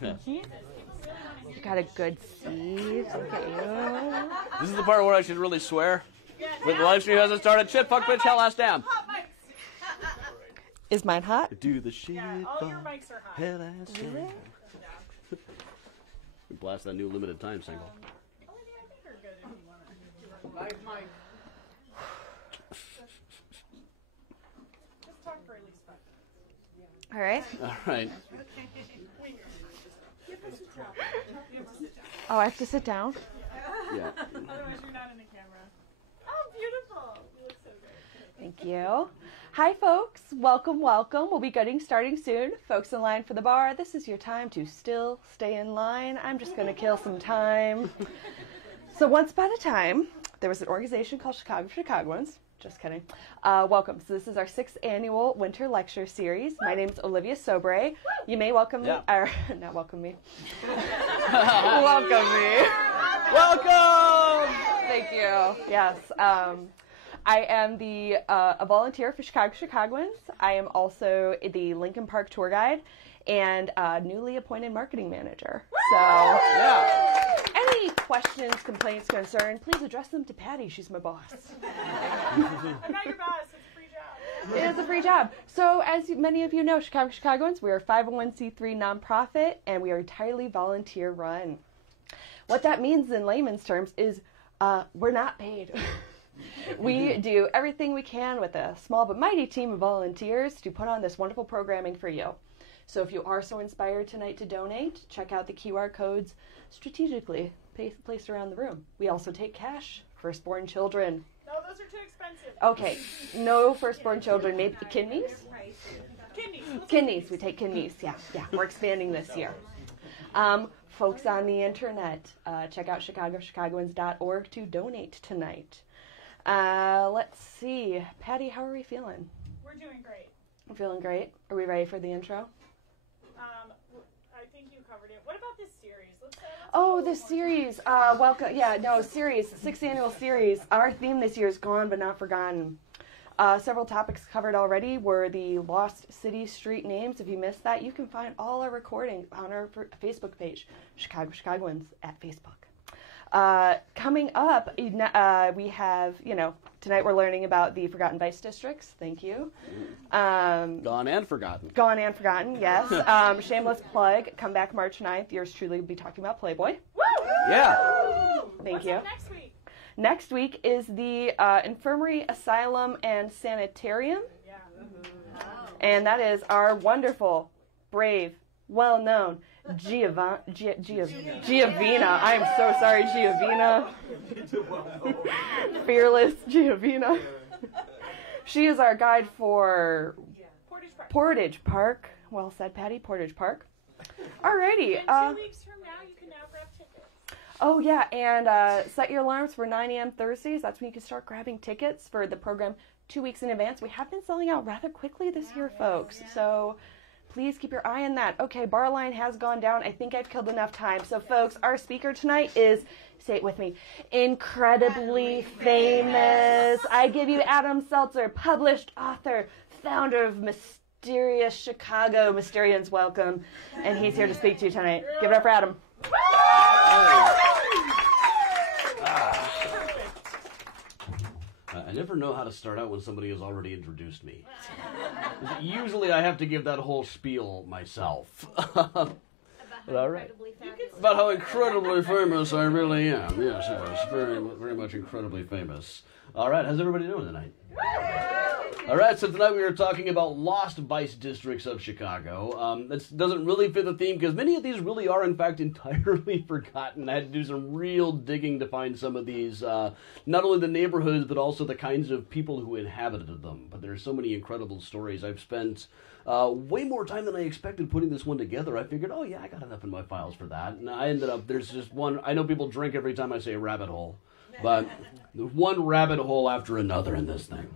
You got a good seat. Look at you. This is the part where I should really swear. But the live stream hasn't started. Shit, fuck, bitch, hell, ass, damn. Is mine hot? Do the shit. Yeah, all your mics are hot. Hell, ass, damn. We blast that new limited time single. Olivia, I think are good if you want to. Live mic. Just talk for at least 5 minutes. All right. All right. Oh, I have to sit down? Yeah. Otherwise, you're not in the camera. Oh, beautiful. You look so good. Thank you. Hi, folks. Welcome, welcome. We'll be starting soon. Folks in line for the bar, this is your time to still stay in line. I'm just going to kill some time. So once upon a time, there was an organization called Chicagoans. Just kidding. Welcome. So this is our 6th annual winter lecture series. My name is Olivia Sobre. You may welcome me, or not welcome me. Welcome me. Welcome. Thank you. Yes. I am a volunteer for Chicagoans. I am also the Lincoln Park tour guide and newly appointed marketing manager. So, yeah. Any questions, complaints, concerns, please address them to Patty. She's my boss. I'm not your boss. It's a free job. It is a free job. So, as many of you know, Chicagoans, we are a 501c3 nonprofit, and we are entirely volunteer run. What that means in layman's terms is we're not paid. We do everything we can with a small but mighty team of volunteers to put on this wonderful programming for you. So if you are so inspired tonight to donate, check out the QR codes strategically placed around the room. We also take cash, firstborn children. No, those are too expensive. Okay, no firstborn children, maybe kidneys? Kidneys, we take kidneys, yeah, we're expanding this year. Folks on the internet, check out Chicagoans.org to donate tonight. Let's see. Patty, how are we feeling? We're doing great. I'm feeling great. Are we ready for the intro? I think you covered it. What about this series? This series. Welcome. Yeah, no, series. 6th annual series. Our theme this year is Gone But Not Forgotten. Several topics covered already were the lost city street names. If you missed that, you can find all our recordings on our Facebook page, Chicagoans at Facebook. Coming up, we have, tonight we're learning about the Forgotten Vice Districts. Thank you. Gone and forgotten. Gone and forgotten, yes. Shameless plug. Come back March 9th. Yours truly will be talking about Playboy. Woo! Yeah. Thank What's you. Up next week? Next week is the Infirmary, Asylum, and Sanitarium. Yeah. And that is our wonderful, brave, well-known Giovina. I am so sorry, Giovina. Fearless Giovina. She is our guide for Portage Park. Well said, Patty. Portage Park. Alrighty. And 2 weeks from now, you can now grab tickets. Oh, yeah, and set your alarms for 9 a.m. Thursdays. That's when you can start grabbing tickets for the program 2 weeks in advance. We have been selling out rather quickly this year, folks. So please keep your eye on that. Okay, bar line has gone down. I think I've killed enough time. So, folks, our speaker tonight is, say it with me, incredibly famous. I give you Adam Selzer, published author, founder of Mysterious Chicago. Mysterians, welcome. And he's here to speak to you tonight. Give it up for Adam. I never know how to start out when somebody has already introduced me. Usually I have to give that whole spiel myself. About how incredibly famous I really am. Yes, very, very much incredibly famous. All right, how's everybody doing tonight? All right, so tonight we are talking about lost vice districts of Chicago. This doesn't really fit the theme because many of these really are, in fact, entirely forgotten. I had to do some real digging to find some of these, not only the neighborhoods, but also the kinds of people who inhabited them. But there's so many incredible stories. I've spent way more time than I expected putting this one together. I figured, oh, yeah, I got enough in my files for that. And I ended up, there's just one, I know people drink every time I say rabbit hole, but there's one rabbit hole after another in this thing.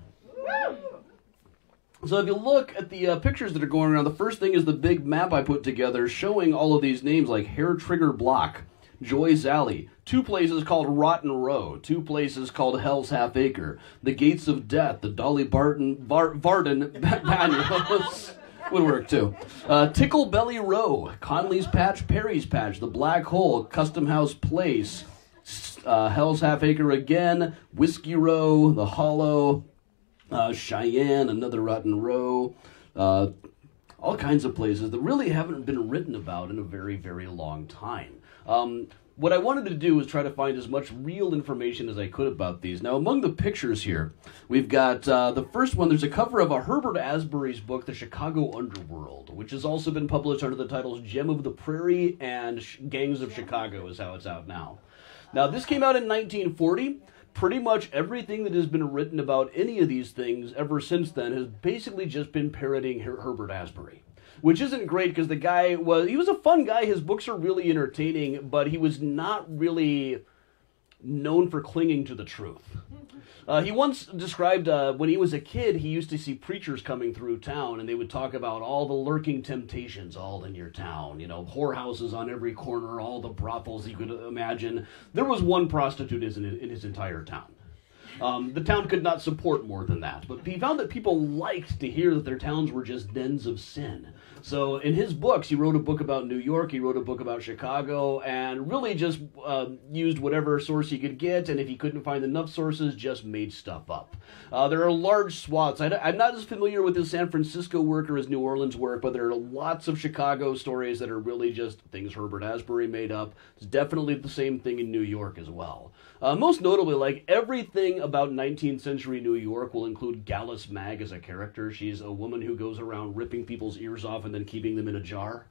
So if you look at the pictures that are going around, the first thing is the big map I put together showing all of these names like Hair Trigger Block, Joy's Alley, 2 places called Rotten Row, 2 places called Hell's Half Acre, the Gates of Death, the Dolly Varden Banos. would work too. Tickle Belly Row, Conley's Patch, Perry's Patch, The Black Hole, Custom House Place, Hell's Half Acre again, Whiskey Row, The Hollow, Cheyenne, Another Rotten Row, all kinds of places that really haven't been written about in a very, very long time. What I wanted to do was try to find as much real information as I could about these. Now, among the pictures here, we've got the first one. There's a cover of a Herbert Asbury's book, The Chicago Underworld, which has also been published under the titles Gem of the Prairie and Gangs of Chicago is how it's out now. Now, this came out in 1940. Pretty much everything that has been written about any of these things ever since then has basically just been parroting Herbert Asbury. Which isn't great because the guy he was a fun guy. His books are really entertaining, but he was not really known for clinging to the truth. He once described when he was a kid, he used to see preachers coming through town, and they would talk about all the lurking temptations all in your town. You know, whorehouses on every corner, all the brothels you could imagine. There was one prostitute in his entire town. The town could not support more than that, but he found that people liked to hear that their towns were just dens of sin. So in his books, he wrote a book about New York, he wrote a book about Chicago, and really just used whatever source he could get, and if he couldn't find enough sources, just made stuff up. There are large swaths. I'm not as familiar with his San Francisco work or his New Orleans work, but there are lots of Chicago stories that are really just things Herbert Asbury made up. It's definitely the same thing in New York as well. Most notably, like everything about 19th century New York will include Gallus Mag as a character. She's a woman who goes around ripping people's ears off and then keeping them in a jar.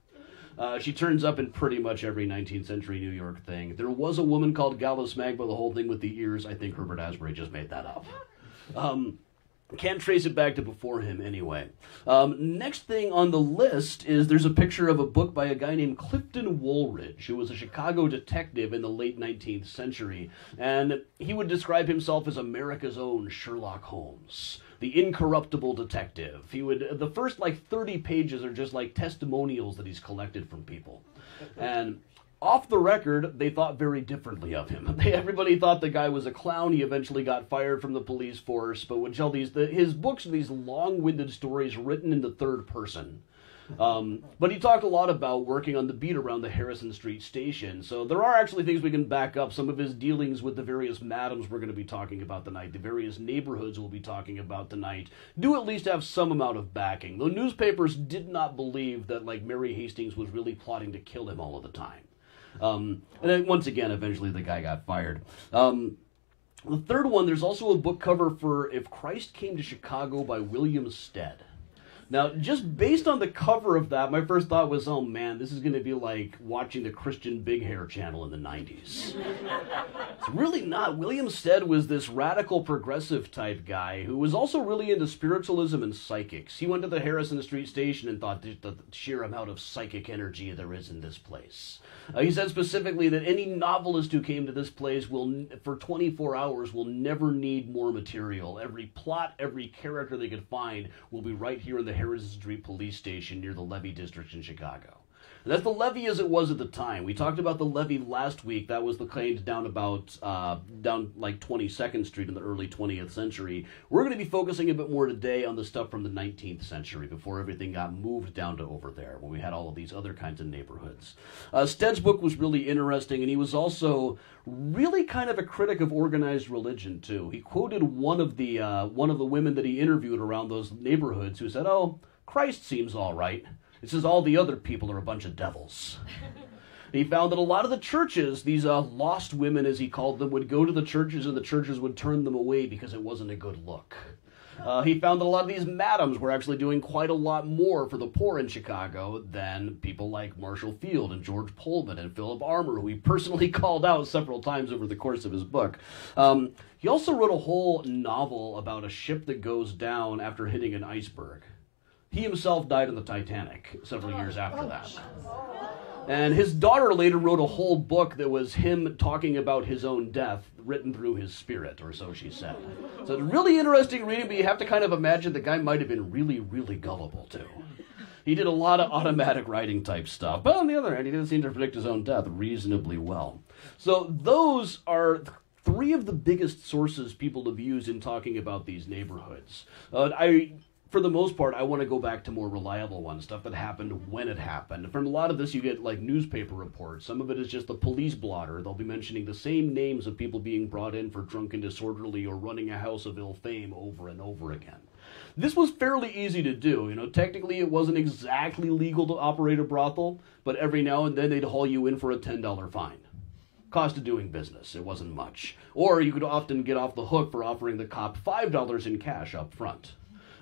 She turns up in pretty much every 19th century New York thing. There was a woman called Gallus Mag, but the whole thing with the ears, I think Herbert Asbury just made that up. Can't trace it back to before him anyway. Next thing on the list is there's a picture of a book by a guy named Clifton Woolridge, who was a Chicago detective in the late 19th century, and he would describe himself as America's own Sherlock Holmes, the incorruptible detective. The first 30 pages are just like testimonials that he's collected from people. And off the record, they thought very differently of him. Everybody thought the guy was a clown. He eventually got fired from the police force, but would tell his books are these long-winded stories written in the third person. But he talked a lot about working on the beat around the Harrison Street station. So there are actually things we can back up. Some of his dealings with the various madams we're going to be talking about tonight, the various neighborhoods we'll be talking about tonight, do at least have some amount of backing. The newspapers did not believe that Mary Hastings was really plotting to kill him all of the time. And then once again, eventually the guy got fired. The third one, there's also a book cover for If Christ Came to Chicago by William Stead. Now, just based on the cover of that, my first thought was, oh man, this is going to be like watching the Christian Big Hair channel in the 90s. It's really not. William Stead was this radical progressive type guy who was also really into spiritualism and psychics. He went to the Harrison Street station and thought the sheer amount of psychic energy there is in this place. He said specifically that any novelist who came to this place for 24 hours will never need more material. Every plot, every character they could find will be right here in the Harrison Street police station near the Levee district in Chicago. And that's the Levee as it was at the time. We talked about the Levee last week. That was located down 22nd Street in the early 20th century. We're going to be focusing a bit more today on the stuff from the 19th century before everything got moved down to over there when we had all of these other kinds of neighborhoods. Stead's book was really interesting, and he was also really kind of a critic of organized religion too. He quoted one of the women that he interviewed around those neighborhoods who said, "Oh, Christ seems all right. It says all the other people are a bunch of devils." He found that a lot of the churches, these lost women as he called them, would go to the churches and the churches would turn them away because it wasn't a good look. He found that a lot of these madams were actually doing quite a lot more for the poor in Chicago than people like Marshall Field and George Pullman and Philip Armour, who he personally called out several times over the course of his book. He also wrote a whole novel about a ship that goes down after hitting an iceberg. He himself died in the Titanic several years after that. And his daughter later wrote a whole book that was him talking about his own death, written through his spirit, or so she said. So it's really interesting reading, but you have to kind of imagine the guy might have been really, really gullible, too. He did a lot of automatic writing type stuff, but on the other hand, he didn't seem to predict his own death reasonably well. So those are three of the biggest sources people have used in talking about these neighborhoods. for the most part, I want to go back to more reliable ones, stuff that happened when it happened. From a lot of this, you get like newspaper reports. Some of it is just the police blotter. They'll be mentioning the same names of people being brought in for drunken disorderly or running a house of ill fame over and over again. This was fairly easy to do. You know, technically it wasn't exactly legal to operate a brothel, but every now and then they'd haul you in for a $10 fine. Cost of doing business, it wasn't much. Or you could often get off the hook for offering the cop $5 in cash up front.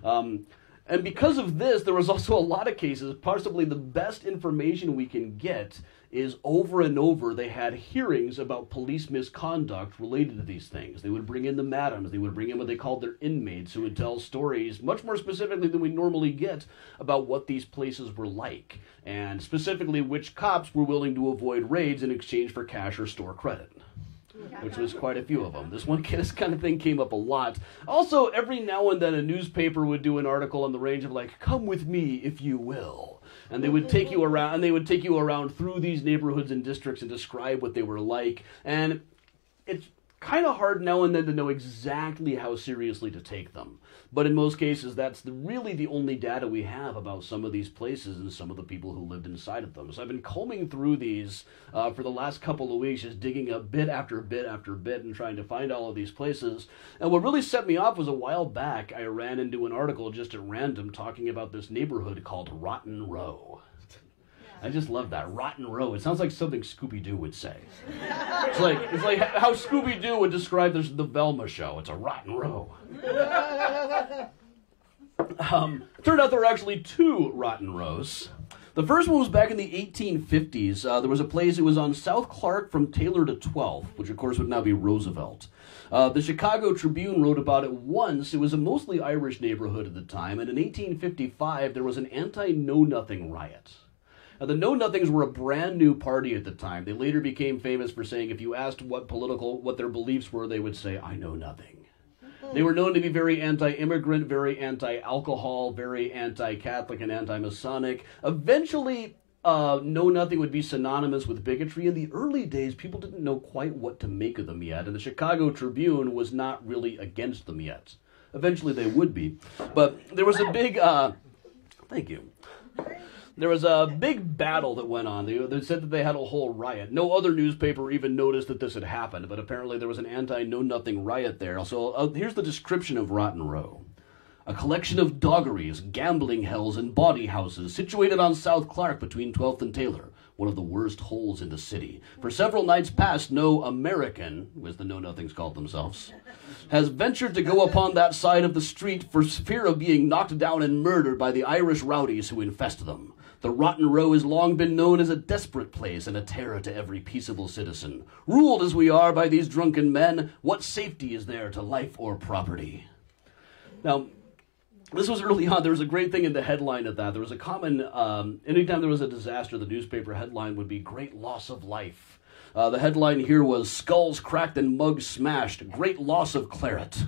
And because of this, there was also a lot of cases, possibly the best information we can get is over and over they had hearings about police misconduct related to these things. They would bring in the madams, they would bring in what they called their inmates, who would tell stories, much more specifically than we normally get, about what these places were like, and specifically which cops were willing to avoid raids in exchange for cash or store credit. Which was quite a few of them. This kind of thing came up a lot. Also, every now and then a newspaper would do an article on the range of like, "Come with me if you will." And they would take you around, through these neighborhoods and districts and describe what they were like. And it's kind of hard now and then to know exactly how seriously to take them. But in most cases, that's really the only data we have about some of these places and some of the people who lived inside of them. So I've been combing through these for the last couple of weeks, just digging up bit after bit after bit and trying to find all of these places. And what really set me off was a while back, I ran into an article just at random talking about this neighborhood called Rotten Row. I just love that. Rotten Row. It sounds like something Scooby-Doo would say. It's like how Scooby-Doo would describe the Velma show. It's a rotten row. Turned out there were actually two rotten rows. The first one was back in the 1850s. There was a place, it was on South Clark from Taylor to 12th, which of course would now be Roosevelt. The Chicago Tribune wrote about it once. It was a mostly Irish neighborhood at the time, and in 1855 there was an anti-know-nothing riot. Now, the Know-Nothings were a brand new party at the time. They later became famous for saying if you asked what their beliefs were, they would say, "I know nothing." They were known to be very anti-immigrant, very anti-alcohol, very anti-Catholic and anti-Masonic. Eventually, Know-Nothing would be synonymous with bigotry. In the early days, people didn't know quite what to make of them yet, and the Chicago Tribune was not really against them yet. Eventually, they would be. But there was a big... thank you. There was a big battle that went on. They said that they had a whole riot. No other newspaper even noticed that this had happened, but apparently there was an anti-know-nothing riot there. So here's the description of Rotten Row. A collection of doggeries, gambling hells, and bawdy houses situated on South Clark between 12th and Taylor, one of the worst holes in the city. For several nights past, no American, as the Know-Nothings called themselves, has ventured to go upon that side of the street for fear of being knocked down and murdered by the Irish rowdies who infest them. The Rotten Row has long been known as a desperate place and a terror to every peaceable citizen. Ruled as we are by these drunken men, what safety is there to life or property? Now, this was early on. There was a great thing in the headline of that. There was a common, anytime there was a disaster, the newspaper headline would be "Great Loss of Life." The headline here was "Skulls Cracked and Mugs Smashed, Great Loss of Claret."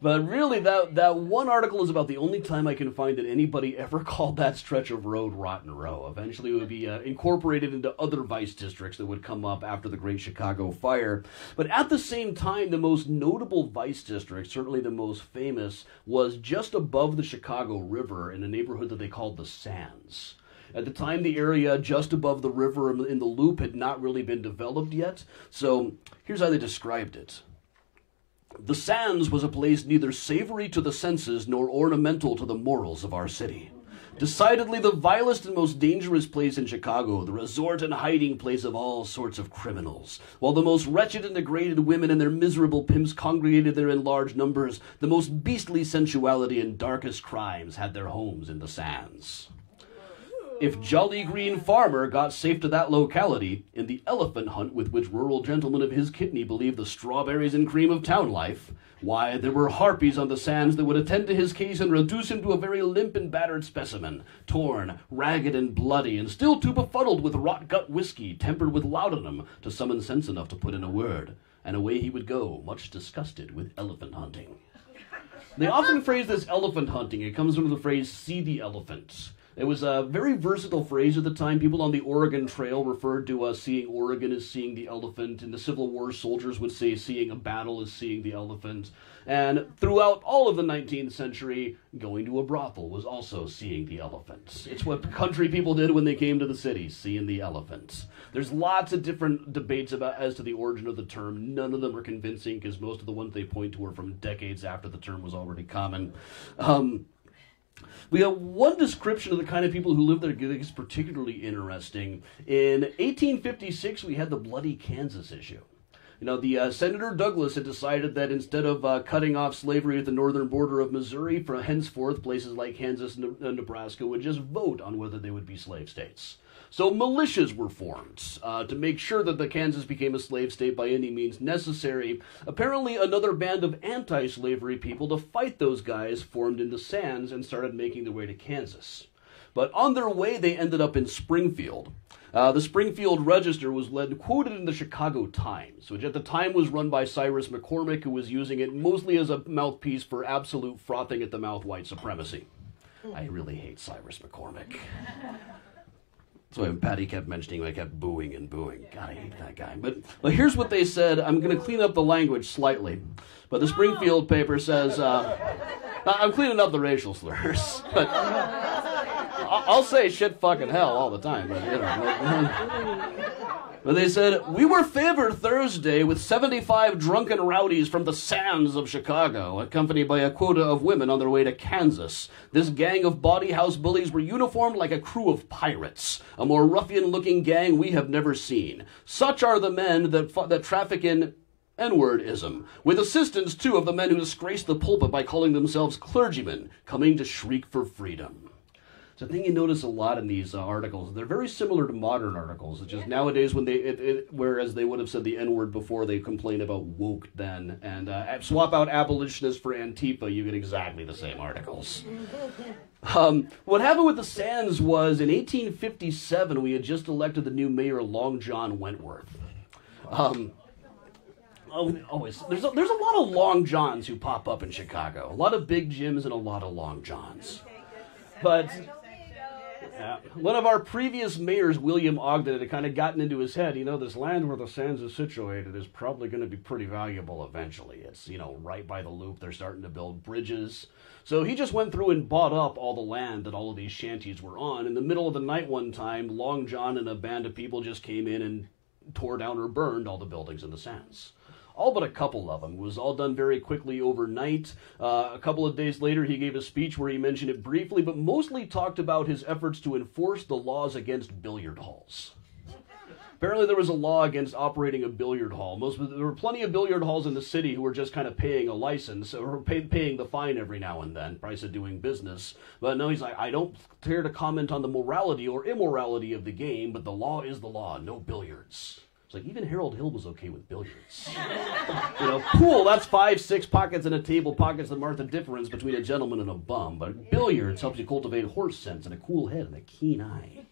But really, that one article is about the only time I can find that anybody ever called that stretch of road Rotten Row. Eventually, it would be incorporated into other vice districts that would come up after the Great Chicago Fire. But at the same time, the most notable vice district, certainly the most famous, was just above the Chicago River in a neighborhood that they called the Sands. At the time, the area just above the river in the Loop had not really been developed yet. So here's how they described it. The Sands was a place neither savory to the senses nor ornamental to the morals of our city. Decidedly the vilest and most dangerous place in Chicago, the resort and hiding place of all sorts of criminals. While the most wretched and degraded women and their miserable pimps congregated there in large numbers, the most beastly sensuality and darkest crimes had their homes in the Sands. If Jolly Green Farmer got safe to that locality, in the elephant hunt with which rural gentlemen of his kidney believed the strawberries and cream of town life, why, there were harpies on the Sands that would attend to his case and reduce him to a very limp and battered specimen, torn, ragged, and bloody, and still too befuddled with rot-gut whiskey, tempered with laudanum, to summon sense enough to put in a word, and away he would go, much disgusted with elephant hunting. They often phrase this elephant hunting. It comes from the phrase, "see the elephants." It was a very versatile phrase at the time. People on the Oregon Trail referred to seeing Oregon as seeing the elephant. In the Civil War, soldiers would say seeing a battle as seeing the elephant. And throughout all of the 19th century, going to a brothel was also seeing the elephant. It's what country people did when they came to the city, seeing the elephant. There's lots of different debates as to the origin of the term. None of them are convincing because most of the ones they point to are from decades after the term was already common. We have one description of the kind of people who lived there that is particularly interesting. In 1856, we had the Bloody Kansas issue. You know, the Senator Douglas had decided that instead of cutting off slavery at the northern border of Missouri, from henceforth places like Kansas and Nebraska would just vote on whether they would be slave states. So militias were formed to make sure that the Kansas became a slave state by any means necessary. Apparently another band of anti-slavery people to fight those guys formed in the sands and started making their way to Kansas. But on their way, they ended up in Springfield. The Springfield Register was quoted in the Chicago Times, which at the time was run by Cyrus McCormick, who was using it mostly as a mouthpiece for absolute frothing at the mouth white supremacy. I really hate Cyrus McCormick. So when Patty kept mentioning him, I kept booing and booing. God, I hate that guy. But here's what they said. I'm going to clean up the language slightly. But the Springfield paper says, I'm cleaning up the racial slurs. But I'll say shit fucking hell all the time. But, you know, but they said, we were favored Thursday with 75 drunken rowdies from the sands of Chicago, accompanied by a quota of women on their way to Kansas. This gang of bawdy house bullies were uniformed like a crew of pirates, a more ruffian-looking gang we have never seen. Such are the men that traffic in N-wordism, with assistance, too, of the men who disgrace the pulpit by calling themselves clergymen, coming to shriek for freedom. So I think you notice a lot in these articles. They're very similar to modern articles. It's just nowadays when whereas they would have said the N-word before, they complain about woke then. And swap out abolitionists for Antifa, you get exactly the same articles. What happened with the Sands was in 1857, we had just elected the new mayor, Long John Wentworth. There's a lot of Long Johns who pop up in Chicago. A lot of big Jims and a lot of Long Johns. But one of our previous mayors, William Ogden, had kind of gotten into his head, you know, this land where the sands is situated is probably going to be pretty valuable eventually. It's, you know, right by the loop. They're starting to build bridges. So he just went through and bought up all the land that all of these shanties were on. In the middle of the night one time, Long John and a band of people just came in and tore down or burned all the buildings in the sands. All but a couple of them. It was all done very quickly overnight. A couple of days later, he gave a speech where he mentioned it briefly, but mostly talked about his efforts to enforce the laws against billiard halls. Apparently, there was a law against operating a billiard hall. There were plenty of billiard halls in the city who were just kind of paying a license or paying the fine every now and then, price of doing business. But no, he's like, I don't care to comment on the morality or immorality of the game, but the law is the law, no billiards. It's like, even Harold Hill was okay with billiards. You know, pool, that's 5, 6 pockets in a table, pockets that mark the difference between a gentleman and a bum. But billiards helps you cultivate horse sense and a cool head and a keen eye.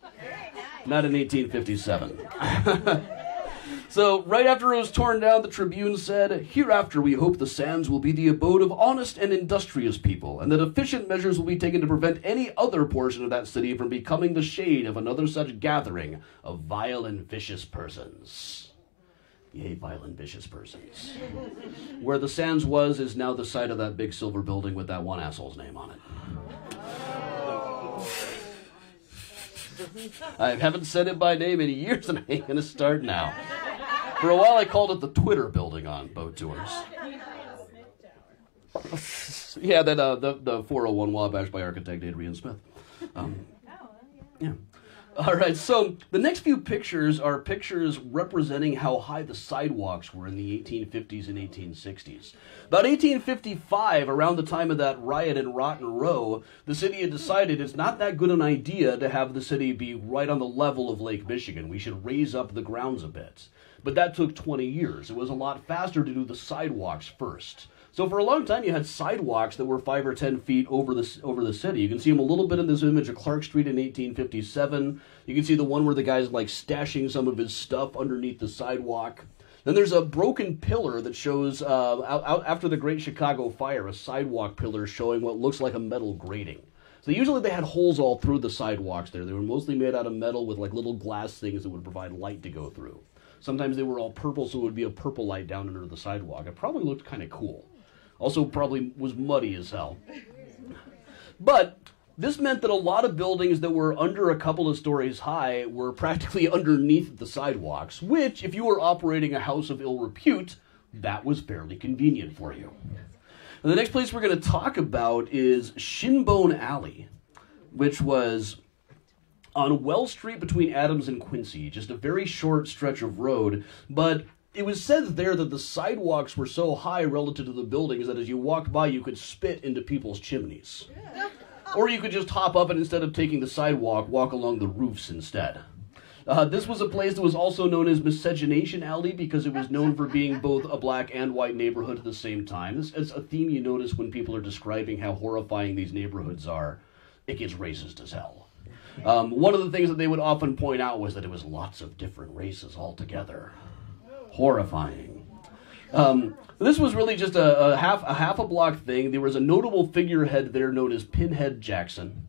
Not in 1857. So, right after it was torn down, the Tribune said, hereafter we hope the sands will be the abode of honest and industrious people, and that efficient measures will be taken to prevent any other portion of that city from becoming the shade of another such gathering of vile and vicious persons. Yea, vile and vicious persons. Where the sands was is now the site of that big silver building with that one asshole's name on it. I haven't said it by name in years, and I ain't going to start now. For a while, I called it the Twitter building on boat tours. Yeah, that the 401 Wabash by architect Adrian Smith. Yeah. All right, so the next few pictures are pictures representing how high the sidewalks were in the 1850s and 1860s. About 1855, around the time of that riot in Rotten Row, the city had decided it's not that good an idea to have the city be right on the level of Lake Michigan. We should raise up the grounds a bit. But that took 20 years. It was a lot faster to do the sidewalks first. So for a long time, you had sidewalks that were 5 or 10 feet over the city. You can see them a little bit in this image of Clark Street in 1857. You can see the one where the guy's like stashing some of his stuff underneath the sidewalk. Then there's a broken pillar that shows, out after the Great Chicago Fire, a sidewalk pillar showing what looks like a metal grating. So usually they had holes all through the sidewalks there. They were mostly made out of metal with like little glass things that would provide light to go through. Sometimes they were all purple, so it would be a purple light down under the sidewalk. It probably looked kind of cool. Also probably was muddy as hell. But this meant that a lot of buildings that were under a couple of stories high were practically underneath the sidewalks, which, if you were operating a house of ill repute, that was fairly convenient for you. And the next place we're going to talk about is Shinbone Alley, which was on Well Street between Adams and Quincy, just a very short stretch of road, but it was said there that the sidewalks were so high relative to the buildings that as you walked by, you could spit into people's chimneys. Or you could just hop up and instead of taking the sidewalk, walk along the roofs instead. This was a place that was also known as Miscegenation Alley because it was known for being both a black and white neighborhood at the same time. This is a theme you notice when people are describing how horrifying these neighborhoods are. It gets racist as hell. One of the things that they would often point out was that it was lots of different races altogether. Horrifying. This was really just a half a block thing. There was a notable figurehead there known as Pinhead Jackson.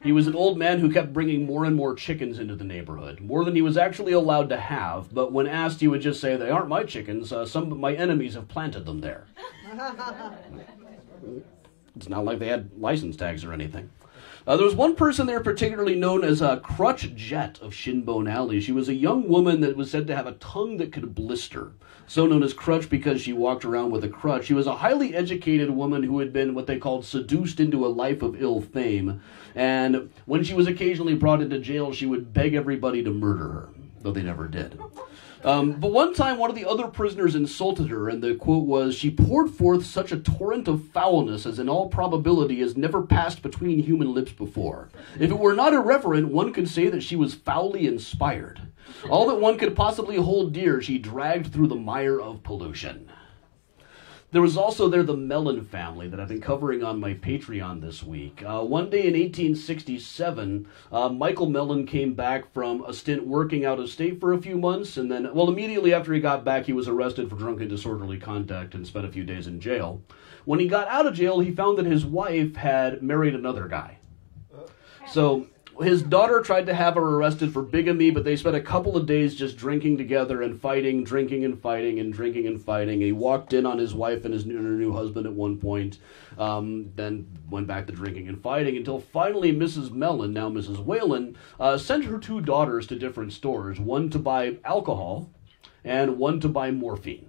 He was an old man who kept bringing more and more chickens into the neighborhood, more than he was actually allowed to have, but when asked, he would just say, "They aren't my chickens, some of my enemies have planted them there." It's not like they had license tags or anything. There was one person there particularly known as Crutch Jet of Shinbone Alley. She was a young woman that was said to have a tongue that could blister, so known as Crutch because she walked around with a crutch. She was a highly educated woman who had been what they called seduced into a life of ill fame, and when she was occasionally brought into jail, she would beg everybody to murder her, though they never did. But one time, one of the other prisoners insulted her, and the quote was, "She poured forth such a torrent of foulness as in all probability has never passed between human lips before. If it were not irreverent, one could say that she was foully inspired. All that one could possibly hold dear she dragged through the mire of pollution." There was also there the Mellon family that I've been covering on my Patreon this week. One day in 1867, Michael Mellon came back from a stint working out of state for a few months, and then, well, immediately after he got back, he was arrested for drunken disorderly conduct and spent a few days in jail. When he got out of jail, he found that his wife had married another guy. So his daughter tried to have her arrested for bigamy, but they spent a couple of days just drinking together and fighting, drinking and fighting and drinking and fighting. And he walked in on his wife and her new husband at one point, then went back to drinking and fighting until finally Mrs. Mellon, now Mrs. Whalen, sent her two daughters to different stores, one to buy alcohol and one to buy morphine.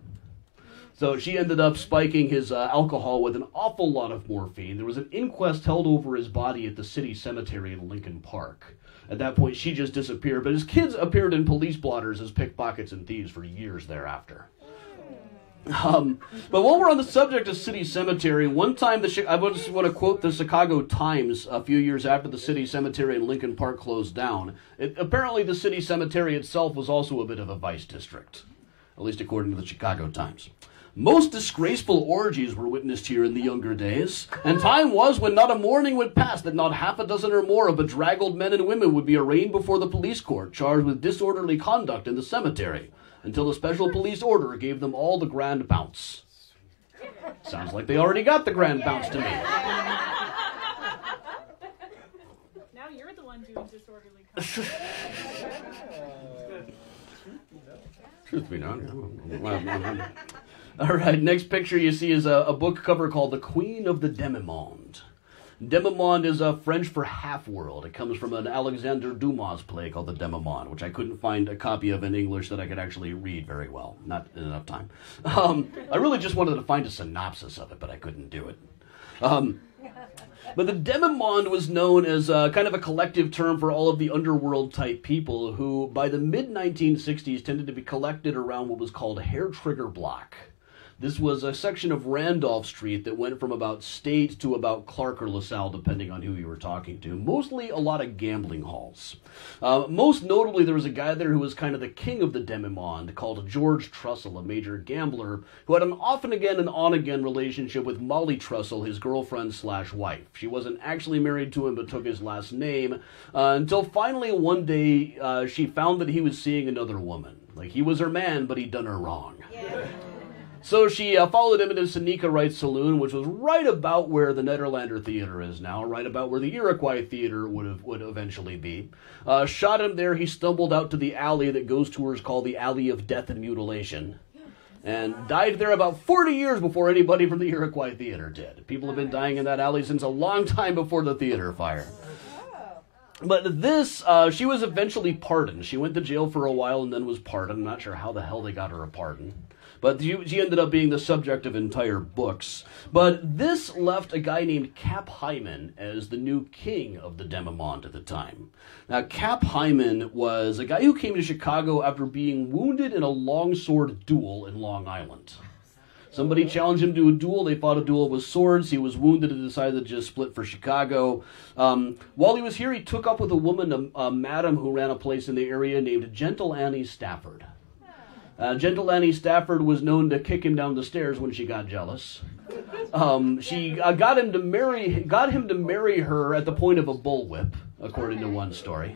So she ended up spiking his alcohol with an awful lot of morphine. There was an inquest held over his body at the city cemetery in Lincoln Park. At that point, she just disappeared, but his kids appeared in police blotters as pickpockets and thieves for years thereafter. But while we're on the subject of city cemetery, one time, I just want to quote the Chicago Times a few years after the city cemetery in Lincoln Park closed down. Apparently, the city cemetery itself was also a bit of a vice district, at least according to the Chicago Times. "Most disgraceful orgies were witnessed here in the younger days, and time was when not a morning would pass that not half a dozen or more of bedraggled men and women would be arraigned before the police court, charged with disorderly conduct in the cemetery, until a special police order gave them all the grand bounce." Sounds like they already got the grand bounce to me. Now you're the one doing disorderly conduct. Truth be known. All right, next picture you see is a book cover called The Queen of the Demi-Monde. Demi-Monde is French for half-world. It comes from an Alexander Dumas play called The Demi-Monde, which I couldn't find a copy of in English that I could actually read very well. Not in enough time. I really just wanted to find a synopsis of it, but I couldn't do it. But the demi-monde was known as kind of a collective term for all of the underworld-type people who, by the mid-1960s, tended to be collected around what was called Hair Trigger Block. This was a section of Randolph Street that went from about State to about Clark or LaSalle, depending on who you were talking to. Mostly a lot of gambling halls. Most notably, there was a guy there who was kind of the king of the demi-monde, called George Trussell, a major gambler, who had an off-and-again and on-again relationship with Molly Trussell, his girlfriend/wife. She wasn't actually married to him, but took his last name, until finally one day she found that he was seeing another woman. Like, he was her man, but he'd done her wrong. Yeah. So she followed him into Seneca Wright's saloon, which was right about where the Nederlander Theater is now, right about where the Iroquois Theater would eventually be. Shot him there. He stumbled out to the alley that ghost tours call the Alley of Death and Mutilation, and died there about 40 years before anybody from the Iroquois Theater did. People have been dying in that alley since a long time before the theater fire. But this, she was eventually pardoned. She went to jail for a while and then was pardoned. I'm not sure how the hell they got her a pardon. But she ended up being the subject of entire books. But this left a guy named Cap Hyman as the new king of the Demimonde at the time. Now, Cap Hyman was a guy who came to Chicago after being wounded in a longsword duel in Long Island. Somebody challenged him to a duel. They fought a duel with swords. He was wounded and decided to just split for Chicago. While he was here, he took up with a woman, a madam who ran a place in the area named Gentle Annie Stafford. Gentle Annie Stafford was known to kick him down the stairs when she got jealous. She got him to marry her at the point of a bullwhip, according to one story.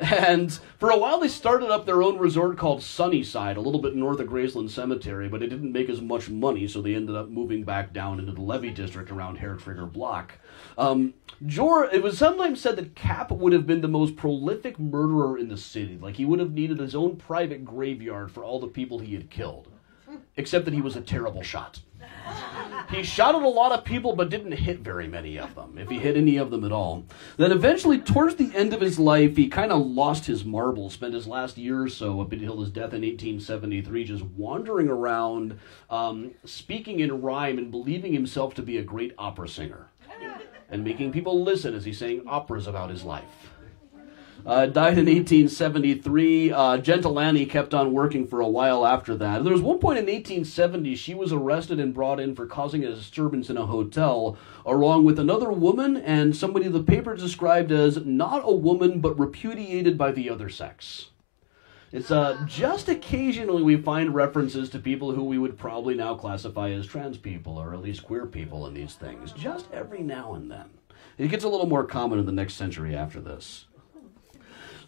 And for a while, they started up their own resort called Sunnyside, a little bit north of Graceland Cemetery, but it didn't make as much money, so they ended up moving back down into the Levee district around Hair Trigger Block. It was sometimes said that Cap would have been the most prolific murderer in the city. Like, he would have needed his own private graveyard for all the people he had killed. Except that he was a terrible shot. He shot at a lot of people, but didn't hit very many of them, if he hit any of them at all. Then eventually, towards the end of his life, he kind of lost his marbles, spent his last year or so, up until his death in 1873, just wandering around, speaking in rhyme and believing himself to be a great opera singer, and making people listen as he sang operas about his life. Died in 1873. Gentle Annie kept on working for a while after that. There was one point in 1870 she was arrested and brought in for causing a disturbance in a hotel, along with another woman and somebody the paper described as not a woman but repudiated by the other sex. It's just occasionally we find references to people who we would probably now classify as trans people, or at least queer people in these things, just every now and then. It gets a little more common in the next century after this.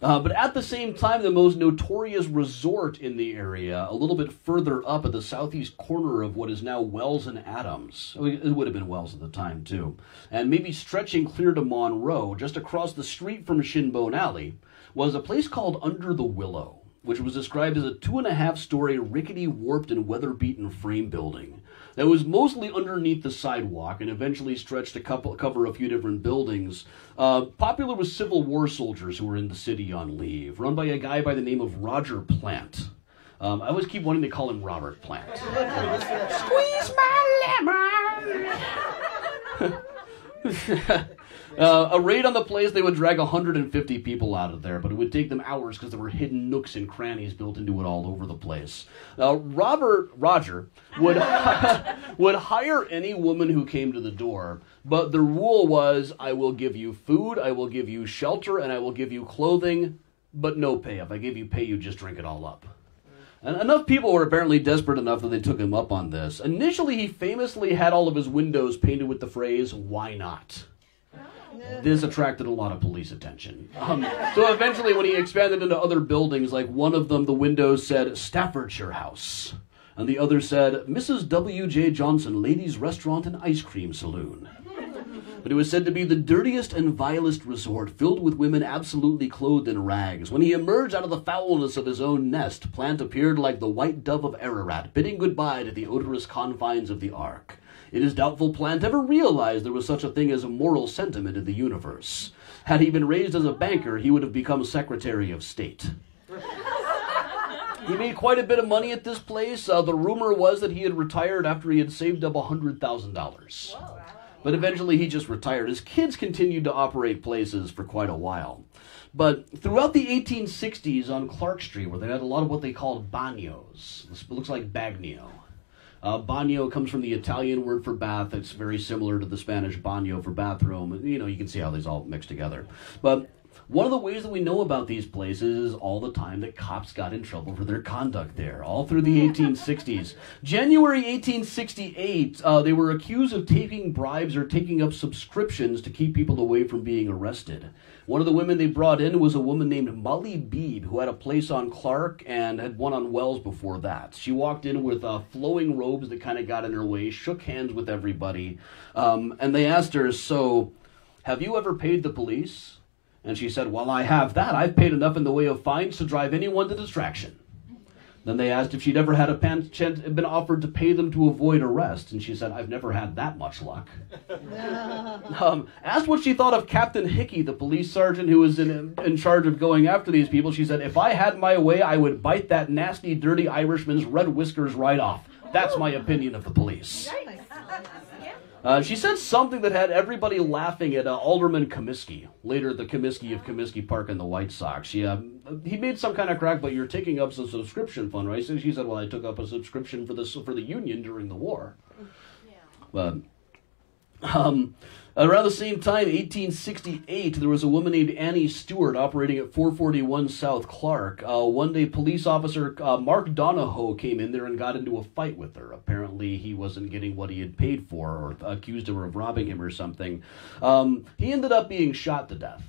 But at the same time, the most notorious resort in the area, a little bit further up at the southeast corner of what is now Wells and Adams, it would have been Wells at the time too, and maybe stretching clear to Monroe, just across the street from Shinbone Alley, was a place called Under the Willow, which was described as a 2.5-story rickety, warped, and weather-beaten frame building that was mostly underneath the sidewalk and eventually stretched to cover a few different buildings. Popular with Civil War soldiers who were in the city on leave, run by a guy by the name of Roger Plant. I always keep wanting to call him Robert Plant. Squeeze my lemon! A raid on the place, they would drag 150 people out of there, but it would take them hours because there were hidden nooks and crannies built into it all over the place. Roger would hire any woman who came to the door, but the rule was, I will give you food, I will give you shelter, and I will give you clothing, but no pay. If I give you pay, you just drink it all up. And enough people were apparently desperate enough that they took him up on this. Initially, he famously had all of his windows painted with the phrase, "Why not?" This attracted a lot of police attention. So eventually when he expanded into other buildings, like one of them, the windows said Staffordshire House, and the other said Mrs. W.J. Johnson, Ladies' Restaurant and Ice Cream Saloon. But it was said to be the dirtiest and vilest resort, filled with women absolutely clothed in rags. When he emerged out of the foulness of his own nest, Plant appeared like the white dove of Ararat, bidding goodbye to the odorous confines of the Ark. It is doubtful Plant ever realized there was such a thing as a moral sentiment in the universe. Had he been raised as a banker, he would have become Secretary of State. He made quite a bit of money at this place. The rumor was that he had retired after he had saved up $100,000. But eventually he just retired. His kids continued to operate places for quite a while. But throughout the 1860s on Clark Street, where they had a lot of what they called bagnios, this looks like bagnio. Bagno comes from the Italian word for bath. It's very similar to the Spanish baño for bathroom. You know, you can see how these all mix together. But one of the ways that we know about these places is all the time that cops got in trouble for their conduct there, all through the 1860s. January 1868, they were accused of taking bribes or taking up subscriptions to keep people away from being arrested. One of the women they brought in was a woman named Molly Beebe, who had a place on Clark and had one on Wells before that. She walked in with flowing robes that kind of got in her way, shook hands with everybody, and they asked her, "So, have you ever paid the police?" And she said, "Well, I have that. I've paid enough in the way of fines to drive anyone to distraction." Then they asked if she'd ever had been offered to pay them to avoid arrest, and she said, "I've never had that much luck." Asked what she thought of Captain Hickey, the police sergeant who was in charge of going after these people, she said, "If I had my way, I would bite that nasty, dirty Irishman's red whiskers right off. That's my opinion of the police." She said something that had everybody laughing at Alderman Comiskey, later the Comiskey of Comiskey Park and the White Sox. He made some kind of crack, but you're taking up some subscription fund, right? So she said, "Well, I took up a subscription for the Union during the war." Yeah. Around the same time, 1868, there was a woman named Annie Stewart operating at 441 South Clark. One day, police officer Mark Donahoe came in there and got into a fight with her. Apparently, he wasn't getting what he had paid for, or accused her of robbing him or something. He ended up being shot to death.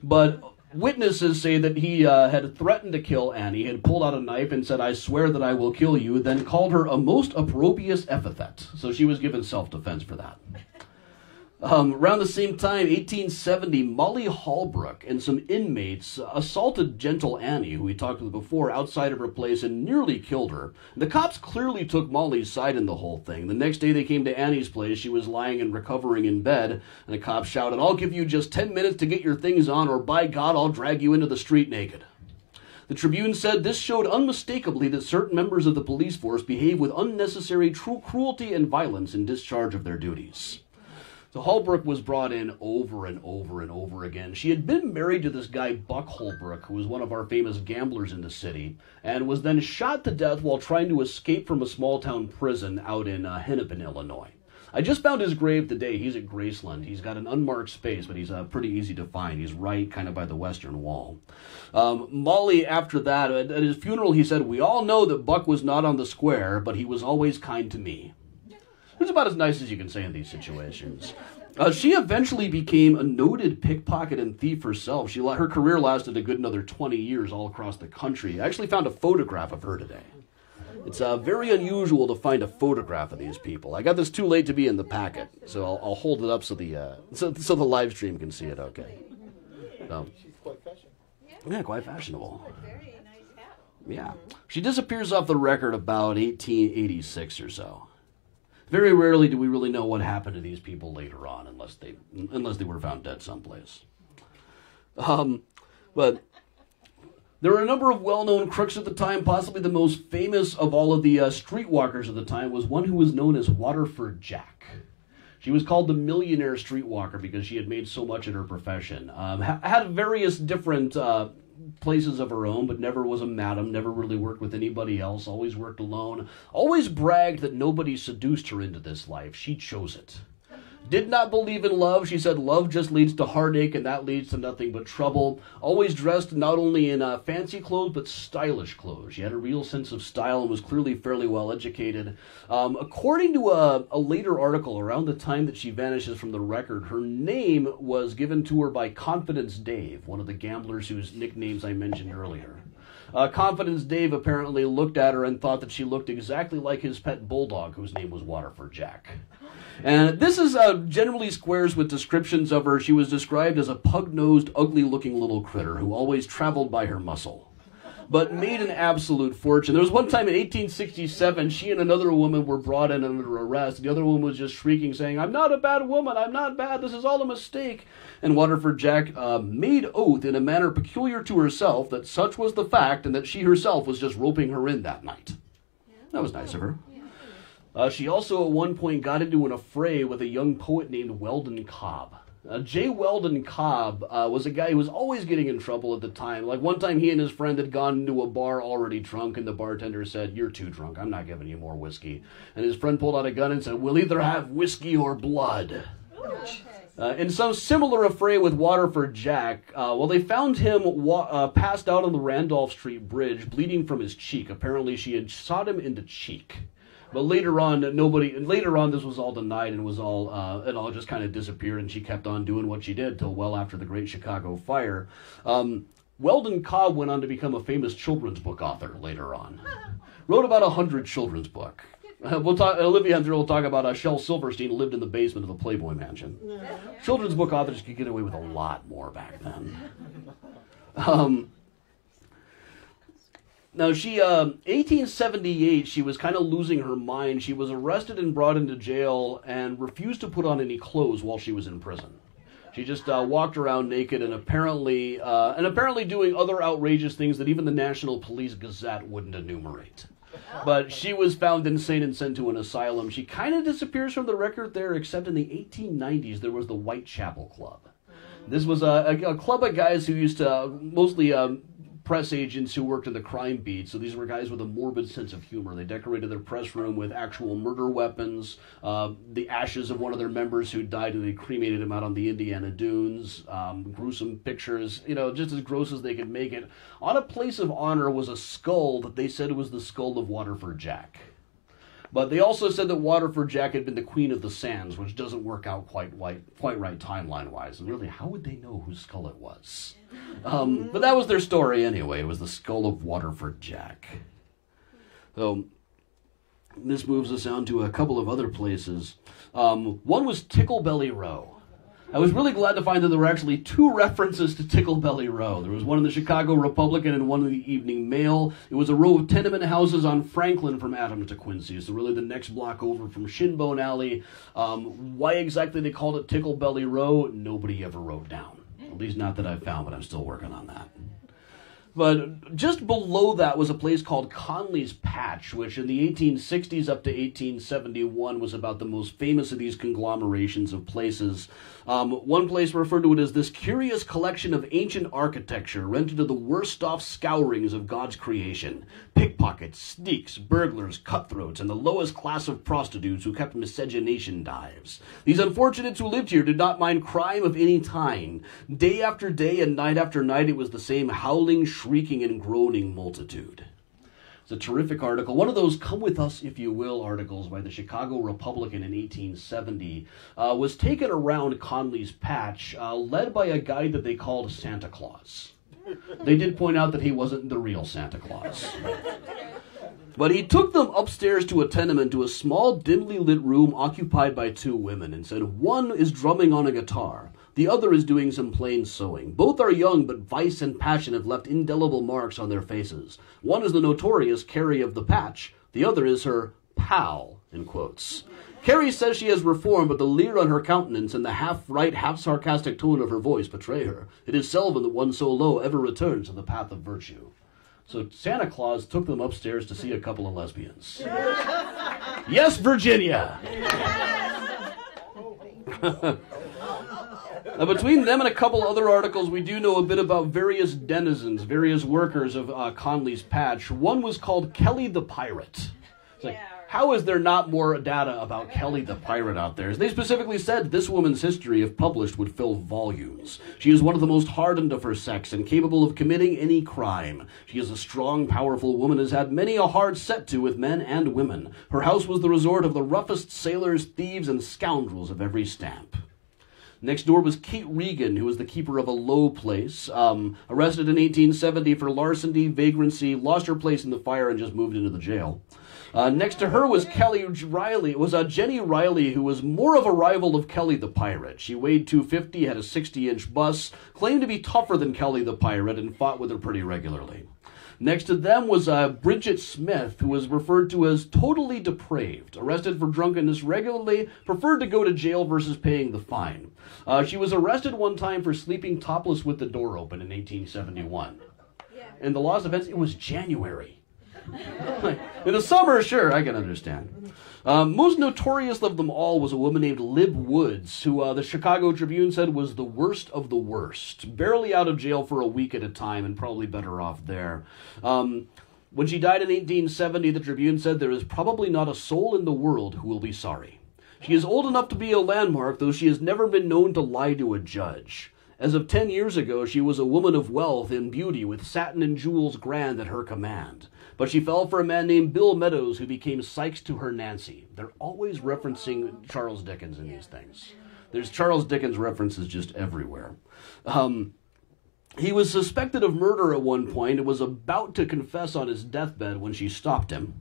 But witnesses say that he had threatened to kill Annie, had pulled out a knife and said, "I swear that I will kill you," then called her a most opprobrious epithet. So she was given self-defense for that. Around the same time, 1870, Molly Holbrook and some inmates assaulted gentle Annie, who we talked with before, outside of her place and nearly killed her. The cops clearly took Molly's side in the whole thing. The next day they came to Annie's place. She was lying and recovering in bed, and the cops shouted, "I'll give you just 10 minutes to get your things on, or by God, I'll drag you into the street naked." The Tribune said this showed unmistakably that certain members of the police force behave with unnecessary cruelty and violence in discharge of their duties. So Holbrook was brought in over and over and over again. She had been married to this guy, Buck Holbrook, who was one of our famous gamblers in the city, and was then shot to death while trying to escape from a small-town prison out in Hennepin, Illinois. I just found his grave today. He's at Graceland. He's got an unmarked space, but he's pretty easy to find. He's right kind of by the western wall. Molly, after that, at his funeral, he said, "We all know that Buck was not on the square, but he was always kind to me." It's about as nice as you can say in these situations. She eventually became a noted pickpocket and thief herself. Her career lasted a good another 20 years all across the country. I actually found a photograph of her today. It's very unusual to find a photograph of these people. I got this too late to be in the packet, so I'll hold it up so the live stream can see it okay. So, she's quite fashionable. Yeah, quite fashionable. Very nice hat. Yeah. She disappears off the record about 1886 or so. Very rarely do we really know what happened to these people later on, unless they were found dead someplace. But there were a number of well-known crooks at the time. Possibly the most famous of all of the streetwalkers of the time was one who was known as Waterford Jack. She was called the millionaire streetwalker because she had made so much in her profession. Had various different places of her own, but never was a madam, never really worked with anybody else, always worked alone, always bragged that nobody seduced her into this life. She chose it. Did not believe in love. She said love just leads to heartache, and that leads to nothing but trouble. Always dressed not only in fancy clothes, but stylish clothes. She had a real sense of style and was clearly fairly well educated. According to a later article, around the time that she vanishes from the record, her name was given to her by Confidence Dave, one of the gamblers whose nicknames I mentioned earlier. Confidence Dave apparently looked at her and thought that she looked exactly like his pet bulldog, whose name was Waterford Jack. And this is generally squares with descriptions of her. She was described as a pug-nosed, ugly-looking little critter who always traveled by her muscle, but made an absolute fortune. There was one time in 1867, she and another woman were brought in under arrest. The other woman was just shrieking, saying, "I'm not a bad woman, I'm not bad, this is all a mistake." And Waterford Jack made oath in a manner peculiar to herself that such was the fact and that she herself was just roping her in that night. That was nice of her. She also at one point got into an affray with a young poet named Weldon Cobb. J. Weldon Cobb was a guy who was always getting in trouble at the time. Like one time he and his friend had gone into a bar already drunk, and the bartender said, "You're too drunk, I'm not giving you more whiskey." And his friend pulled out a gun and said, "We'll either have whiskey or blood." In some similar affray with Waterford Jack, they found him passed out on the Randolph Street Bridge, bleeding from his cheek. Apparently she had shot him in the cheek. But later on, this was all denied and was all, it all just kind of disappeared, and she kept on doing what she did till well after the Great Chicago Fire. Weldon Cobb went on to become a famous children's book author later on. Wrote about 100 children's books. Olivia and Drew will talk about Shel Silverstein lived in the basement of the Playboy Mansion. Children's book authors could get away with a lot more back then. Now, 1878, she was kind of losing her mind. She was arrested and brought into jail and refused to put on any clothes while she was in prison. She just walked around naked and apparently doing other outrageous things that even the National Police Gazette wouldn't enumerate. But she was found insane and sent to an asylum. She kind of disappears from the record there, except in the 1890s there was the Whitechapel Club. This was a club of guys who used to mostly press agents who worked in the crime beat. So these were guys with a morbid sense of humor. They decorated their press room with actual murder weapons, the ashes of one of their members who died, and they cremated him out on the Indiana dunes, gruesome pictures, just as gross as they could make it. On a place of honor was a skull that they said was the skull of Waterford Jack. But they also said that Waterford Jack had been the Queen of the Sands, which doesn't work out quite right timeline-wise. And really, how would they know whose skull it was? But that was their story anyway. It was the skull of Waterford Jack. So this moves us on to a couple of other places. One was Ticklebelly Row. I was really glad to find that there were actually two references to Ticklebelly Row. There was one in the Chicago Republican and one in the Evening Mail. It was a row of tenement houses on Franklin from Adams to Quincy, so really the next block over from Shinbone Alley. Why exactly they called it Ticklebelly Row, nobody ever wrote down. At least not that I've found, but I'm still working on that. But just below that was a place called Conley's Patch, which in the 1860s up to 1871 was about the most famous of these conglomerations of places. One place referred to it as this curious collection of ancient architecture rented to the worst-off scourings of God's creation. Pickpockets, sneaks, burglars, cutthroats, and the lowest class of prostitutes who kept miscegenation dives. These unfortunates who lived here did not mind crime of any kind. Day after day and night after night it was the same howling, shrieking, and groaning multitude. It's a terrific article. One of those come with us, if you will, articles by the Chicago Republican in 1870 was taken around Conley's Patch, led by a guy that they called Santa Claus. They did point out that he wasn't the real Santa Claus. But he took them upstairs to a tenement to a small, dimly lit room occupied by two women and said, one is drumming on a guitar. The other is doing some plain sewing. Both are young, but vice and passion have left indelible marks on their faces. One is the notorious Carrie of the Patch. The other is her pal, in quotes. Carrie says she has reformed, but the leer on her countenance and the half-right, half-sarcastic tone of her voice betray her. It is seldom that one so low ever returns to the path of virtue. So Santa Claus took them upstairs to see a couple of lesbians. Yes, Virginia! Now, between them and a couple other articles, we do know a bit about various denizens, various workers of Conley's Patch. One was called Kelly the Pirate. It's like, how is there not more data about Kelly the Pirate out there? As they specifically said, this woman's history, if published, would fill volumes. She is one of the most hardened of her sex and capable of committing any crime. She is a strong, powerful woman, has had many a hard set to with men and women. Her house was the resort of the roughest sailors, thieves, and scoundrels of every stamp. Next door was Kate Regan, who was the keeper of a low place, arrested in 1870 for larceny, vagrancy, lost her place in the fire, and just moved into the jail. Next to her was Jenny Riley, who was more of a rival of Kelly the Pirate. She weighed 250, had a 60-inch bust, claimed to be tougher than Kelly the Pirate, and fought with her pretty regularly. Next to them was Bridget Smith, who was referred to as totally depraved, arrested for drunkenness regularly, preferred to go to jail versus paying the fine. She was arrested one time for sleeping topless with the door open in 1871. And the law's offense, it was January. In the summer, sure, I can understand. Most notorious of them all was a woman named Lib Woods, who the Chicago Tribune said was the worst of the worst. Barely out of jail for a week at a time and probably better off there. When she died in 1870, the Tribune said there is probably not a soul in the world who will be sorry. She is old enough to be a landmark, though she has never been known to lie to a judge. As of 10 years ago, she was a woman of wealth and beauty with satin and jewels grand at her command. But she fell for a man named Bill Meadows, who became Sykes to her Nancy. They're always referencing Charles Dickens in these things. There's Charles Dickens references just everywhere. He was suspected of murder at one point and was about to confess on his deathbed when she stopped him.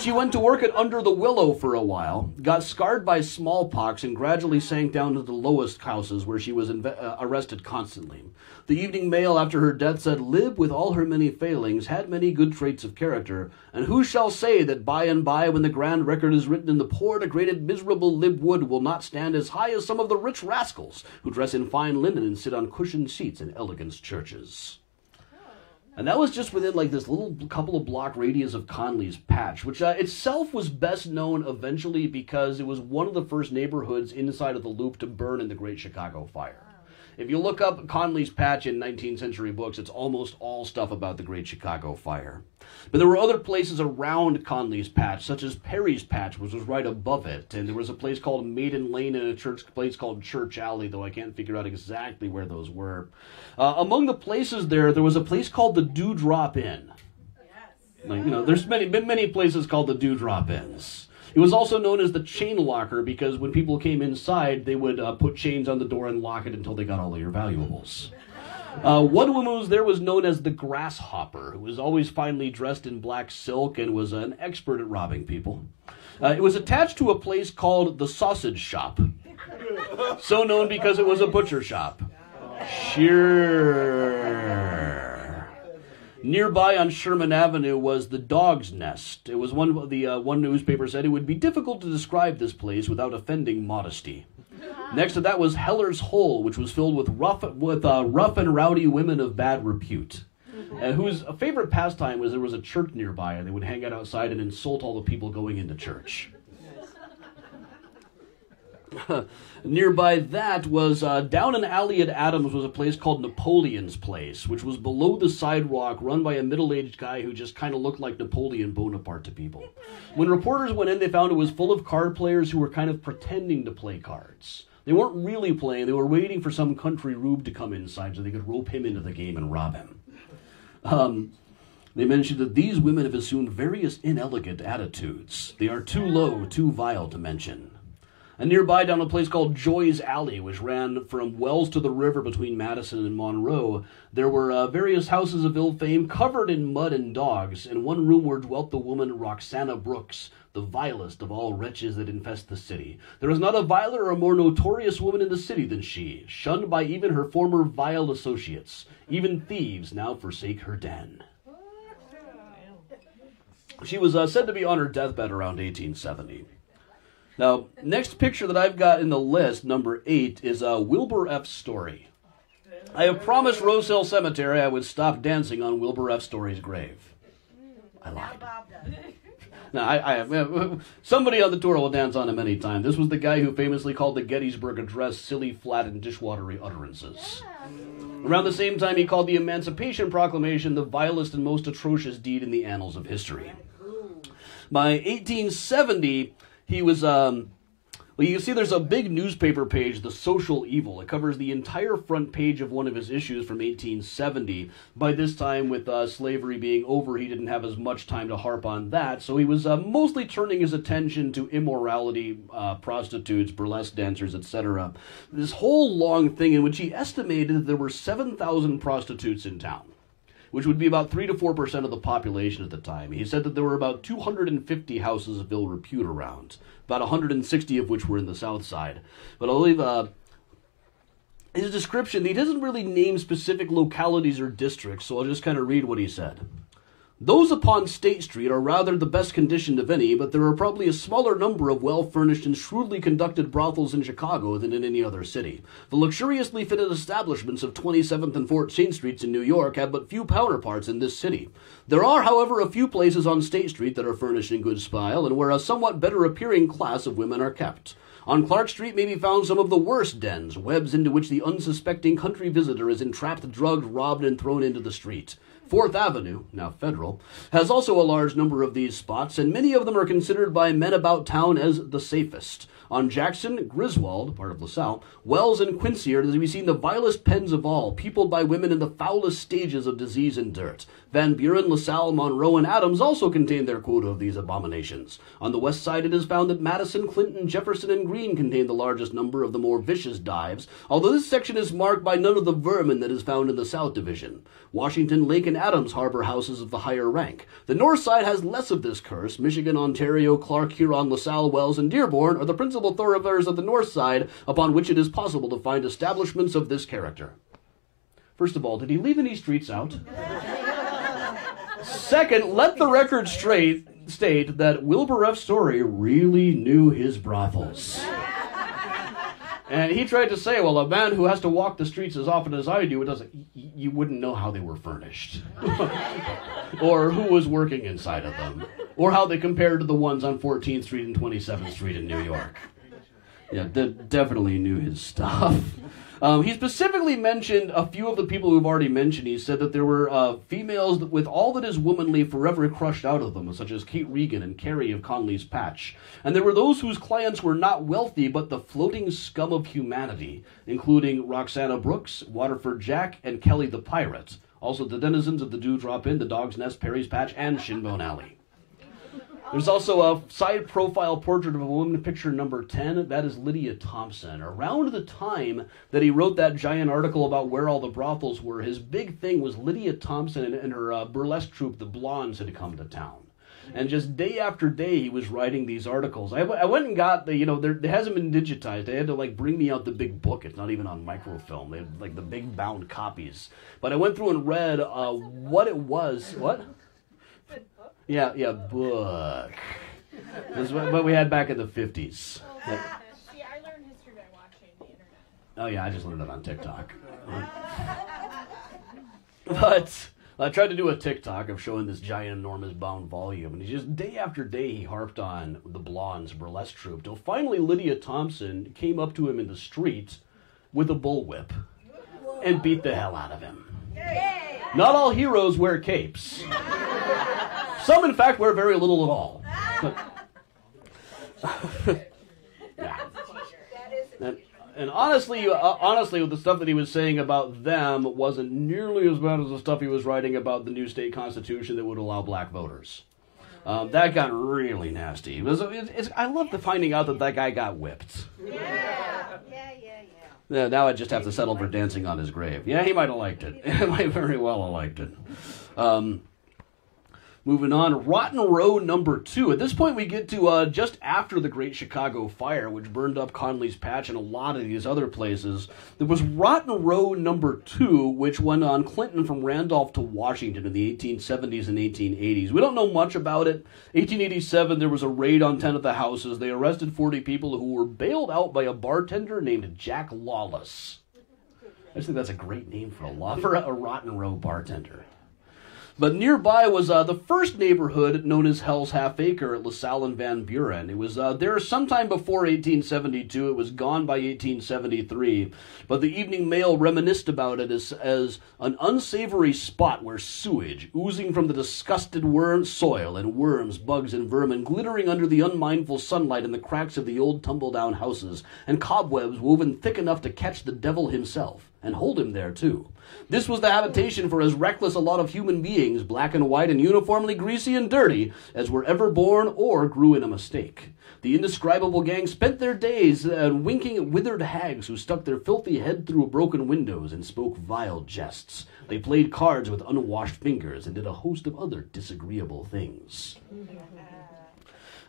She went to work at Under the Willow for a while, got scarred by smallpox, and gradually sank down to the lowest houses where she was arrested constantly. The Evening Mail after her death said, "Lib, with all her many failings, had many good traits of character, and who shall say that by and by, when the grand record is written in the poor degraded miserable Lib Wood will not stand as high as some of the rich rascals who dress in fine linen and sit on cushioned seats in elegant churches." And that was just within like this little couple of block radius of Conley's Patch, which itself was best known eventually because it was one of the first neighborhoods inside of the Loop to burn in the Great Chicago Fire. If you look up Conley's Patch in 19th century books, it's almost all stuff about the Great Chicago Fire. But there were other places around Conley's Patch, such as Perry's Patch, which was right above it. And there was a place called Maiden Lane and a place called Church Alley, though I can't figure out exactly where those were. Among the places there was a place called the Dewdrop Inn. Like, there's been many places called the Dewdrop Inns. It was also known as the chain locker because when people came inside, they would put chains on the door and lock it until they got all of your valuables. One woman was there was known as the Grasshopper, who was always finely dressed in black silk and was an expert at robbing people. It was attached to a place called the Sausage Shop, so known because it was a butcher shop. Sure. Nearby on Sherman Avenue was the Dog's Nest. It was one newspaper said it would be difficult to describe this place without offending modesty. Next to that was Heller's Hole, which was filled with rough and rowdy women of bad repute, whose favorite pastime was there was a church nearby, and they would hang out outside and insult all the people going into church. Nearby that was, down an alley at Adams was a place called Napoleon's Place, which was below the sidewalk, run by a middle-aged guy who just kind of looked like Napoleon Bonaparte to people. When reporters went in, they found it was full of card players who were kind of pretending to play cards. They weren't really playing, they were waiting for some country rube to come inside so they could rope him into the game and rob him. They mentioned that these women have assumed various inelegant attitudes. They are too low, too vile to mention. And nearby, down a place called Joy's Alley, which ran from Wells to the river between Madison and Monroe, there were various houses of ill fame covered in mud and dogs, and one room where dwelt the woman Roxana Brooks, the vilest of all wretches that infest the city. There is not a viler or more notorious woman in the city than she, shunned by even her former vile associates. Even thieves now forsake her den. She was said to be on her deathbed around 1870. Now, next picture that I've got in the list, number 8, is Wilbur F. Story. I have promised Rose Hill Cemetery I would stop dancing on Wilbur F. Story's grave. I lied. Now, somebody on the tour will dance on him anytime. This was the guy who famously called the Gettysburg Address silly, flat, and dishwatery utterances. Around the same time, he called the Emancipation Proclamation the vilest and most atrocious deed in the annals of history. By 1870... he was, well, you see there's a big newspaper page, The Social Evil. It covers the entire front page of one of his issues from 1870. By this time, with slavery being over, he didn't have as much time to harp on that, so he was mostly turning his attention to immorality, prostitutes, burlesque dancers, etc. This whole long thing in which he estimated that there were 7,000 prostitutes in town, which would be about 3 to 4% of the population at the time. He said that there were about 250 houses of ill repute around, about 160 of which were in the South Side. But I'll leave his description. He doesn't really name specific localities or districts, so I'll just kind of read what he said. Those upon State Street are rather the best conditioned of any, but there are probably a smaller number of well-furnished and shrewdly conducted brothels in Chicago than in any other city. The luxuriously fitted establishments of 27th and 14th Streets in New York have but few counterparts in this city. There are, however, a few places on State Street that are furnished in good style, and where a somewhat better-appearing class of women are kept. On Clark Street may be found some of the worst dens, webs into which the unsuspecting country visitor is entrapped, drugged, robbed, and thrown into the street. 4th Avenue, now Federal, has also a large number of these spots, and many of them are considered by men about town as the safest. On Jackson, Griswold, part of LaSalle, Wells, and Quincy are to be seen the vilest pens of all, peopled by women in the foulest stages of disease and dirt. Van Buren, LaSalle, Monroe, and Adams also contain their quota of these abominations. On the west side, it is found that Madison, Clinton, Jefferson, and Greene contain the largest number of the more vicious dives, although this section is marked by none of the vermin that is found in the South Division. Washington, Lake, and Adams harbor houses of the higher rank. The north side has less of this curse. Michigan, Ontario, Clark, Huron, LaSalle, Wells, and Dearborn are the principal thoroughfares of the north side upon which it is possible to find establishments of this character. First of all, did he leave any streets out? Second, let the record state that Wilbur F. Story really knew his brothels. And he tried to say, well, a man who has to walk the streets as often as I do, you wouldn't know how they were furnished. Or who was working inside of them. Or how they compared to the ones on 14th Street and 27th Street in New York. Yeah, definitely knew his stuff. He specifically mentioned a few of the people we've already mentioned. He said that there were females with all that is womanly forever crushed out of them, such as Kate Regan and Carrie of Conley's Patch. And there were those whose clients were not wealthy, but the floating scum of humanity, including Roxana Brooks, Waterford Jack, and Kelly the Pirate. Also the denizens of the Dewdrop Inn, the Dog's Nest, Perry's Patch, and Shinbone Alley. There's also a side profile portrait of a woman, picture number 10. That is Lydia Thompson. Around the time that he wrote that giant article about where all the brothels were, his big thing was Lydia Thompson and her burlesque troupe, the Blondes, had come to town. And just day after day, he was writing these articles. I went and got the, it hasn't been digitized. They had to, bring me out the big book. It's not even on microfilm. They had, the big bound copies. But I went through and read what it was. What? Yeah, book. That's what we had back in the 50s. See, I learned history by watching the internet. Oh, yeah, I just learned it on TikTok. But I tried to do a TikTok of showing this giant, enormous bound volume, and he just, day after day, he harped on the Blondes burlesque troupe, till finally Lydia Thompson came up to him in the street with a bullwhip and beat the hell out of him. Yay! Not all heroes wear capes. Some, in fact, wear very little at all. Yeah. And honestly, the stuff that he was saying about them wasn't nearly as bad as the stuff he was writing about the new state constitution that would allow black voters. That got really nasty. I love the finding out that guy got whipped. Yeah. Now I just have to settle for dancing on his grave. Yeah, he might have liked it. He might very well have liked it. Moving on, Rotten Row number 2. At this point, we get to just after the Great Chicago Fire, which burned up Conley's Patch and a lot of these other places. There was Rotten Row number 2, which went on Clinton from Randolph to Washington in the 1870s and 1880s. We don't know much about it. 1887, there was a raid on 10 of the houses. They arrested 40 people who were bailed out by a bartender named Jack Lawless. I just think that's a great name for a Rotten Row bartender. But nearby was the first neighborhood known as Hell's Half Acre at LaSalle and Van Buren. It was there sometime before 1872. It was gone by 1873. But the Evening Mail reminisced about it as an unsavory spot where sewage, oozing from the disgusted soil and worms, bugs, and vermin glittering under the unmindful sunlight in the cracks of the old tumble-down houses, and cobwebs woven thick enough to catch the devil himself, and hold him there, too. This was the habitation for as reckless a lot of human beings, black and white and uniformly greasy and dirty, as were ever born or grew in a mistake. The indescribable gang spent their days winking at withered hags who stuck their filthy head through broken windows and spoke vile jests. They played cards with unwashed fingers and did a host of other disagreeable things.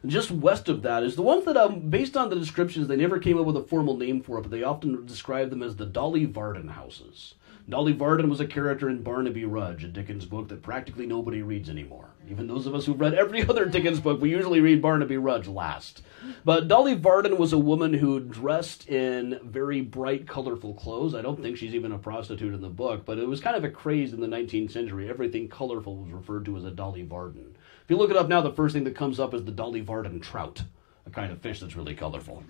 Just west of that is the ones that, based on the descriptions, they never came up with a formal name for it, but they often describe them as the Dolly Varden houses. Dolly Varden was a character in Barnaby Rudge, a Dickens book that practically nobody reads anymore. Even those of us who've read every other Dickens book, we usually read Barnaby Rudge last. But Dolly Varden was a woman who dressed in very bright, colorful clothes. I don't think she's even a prostitute in the book, but it was kind of a craze in the 19th century. Everything colorful was referred to as a Dolly Varden. If you look it up now, the first thing that comes up is the Dolly Varden trout, a kind of fish that's really colorful.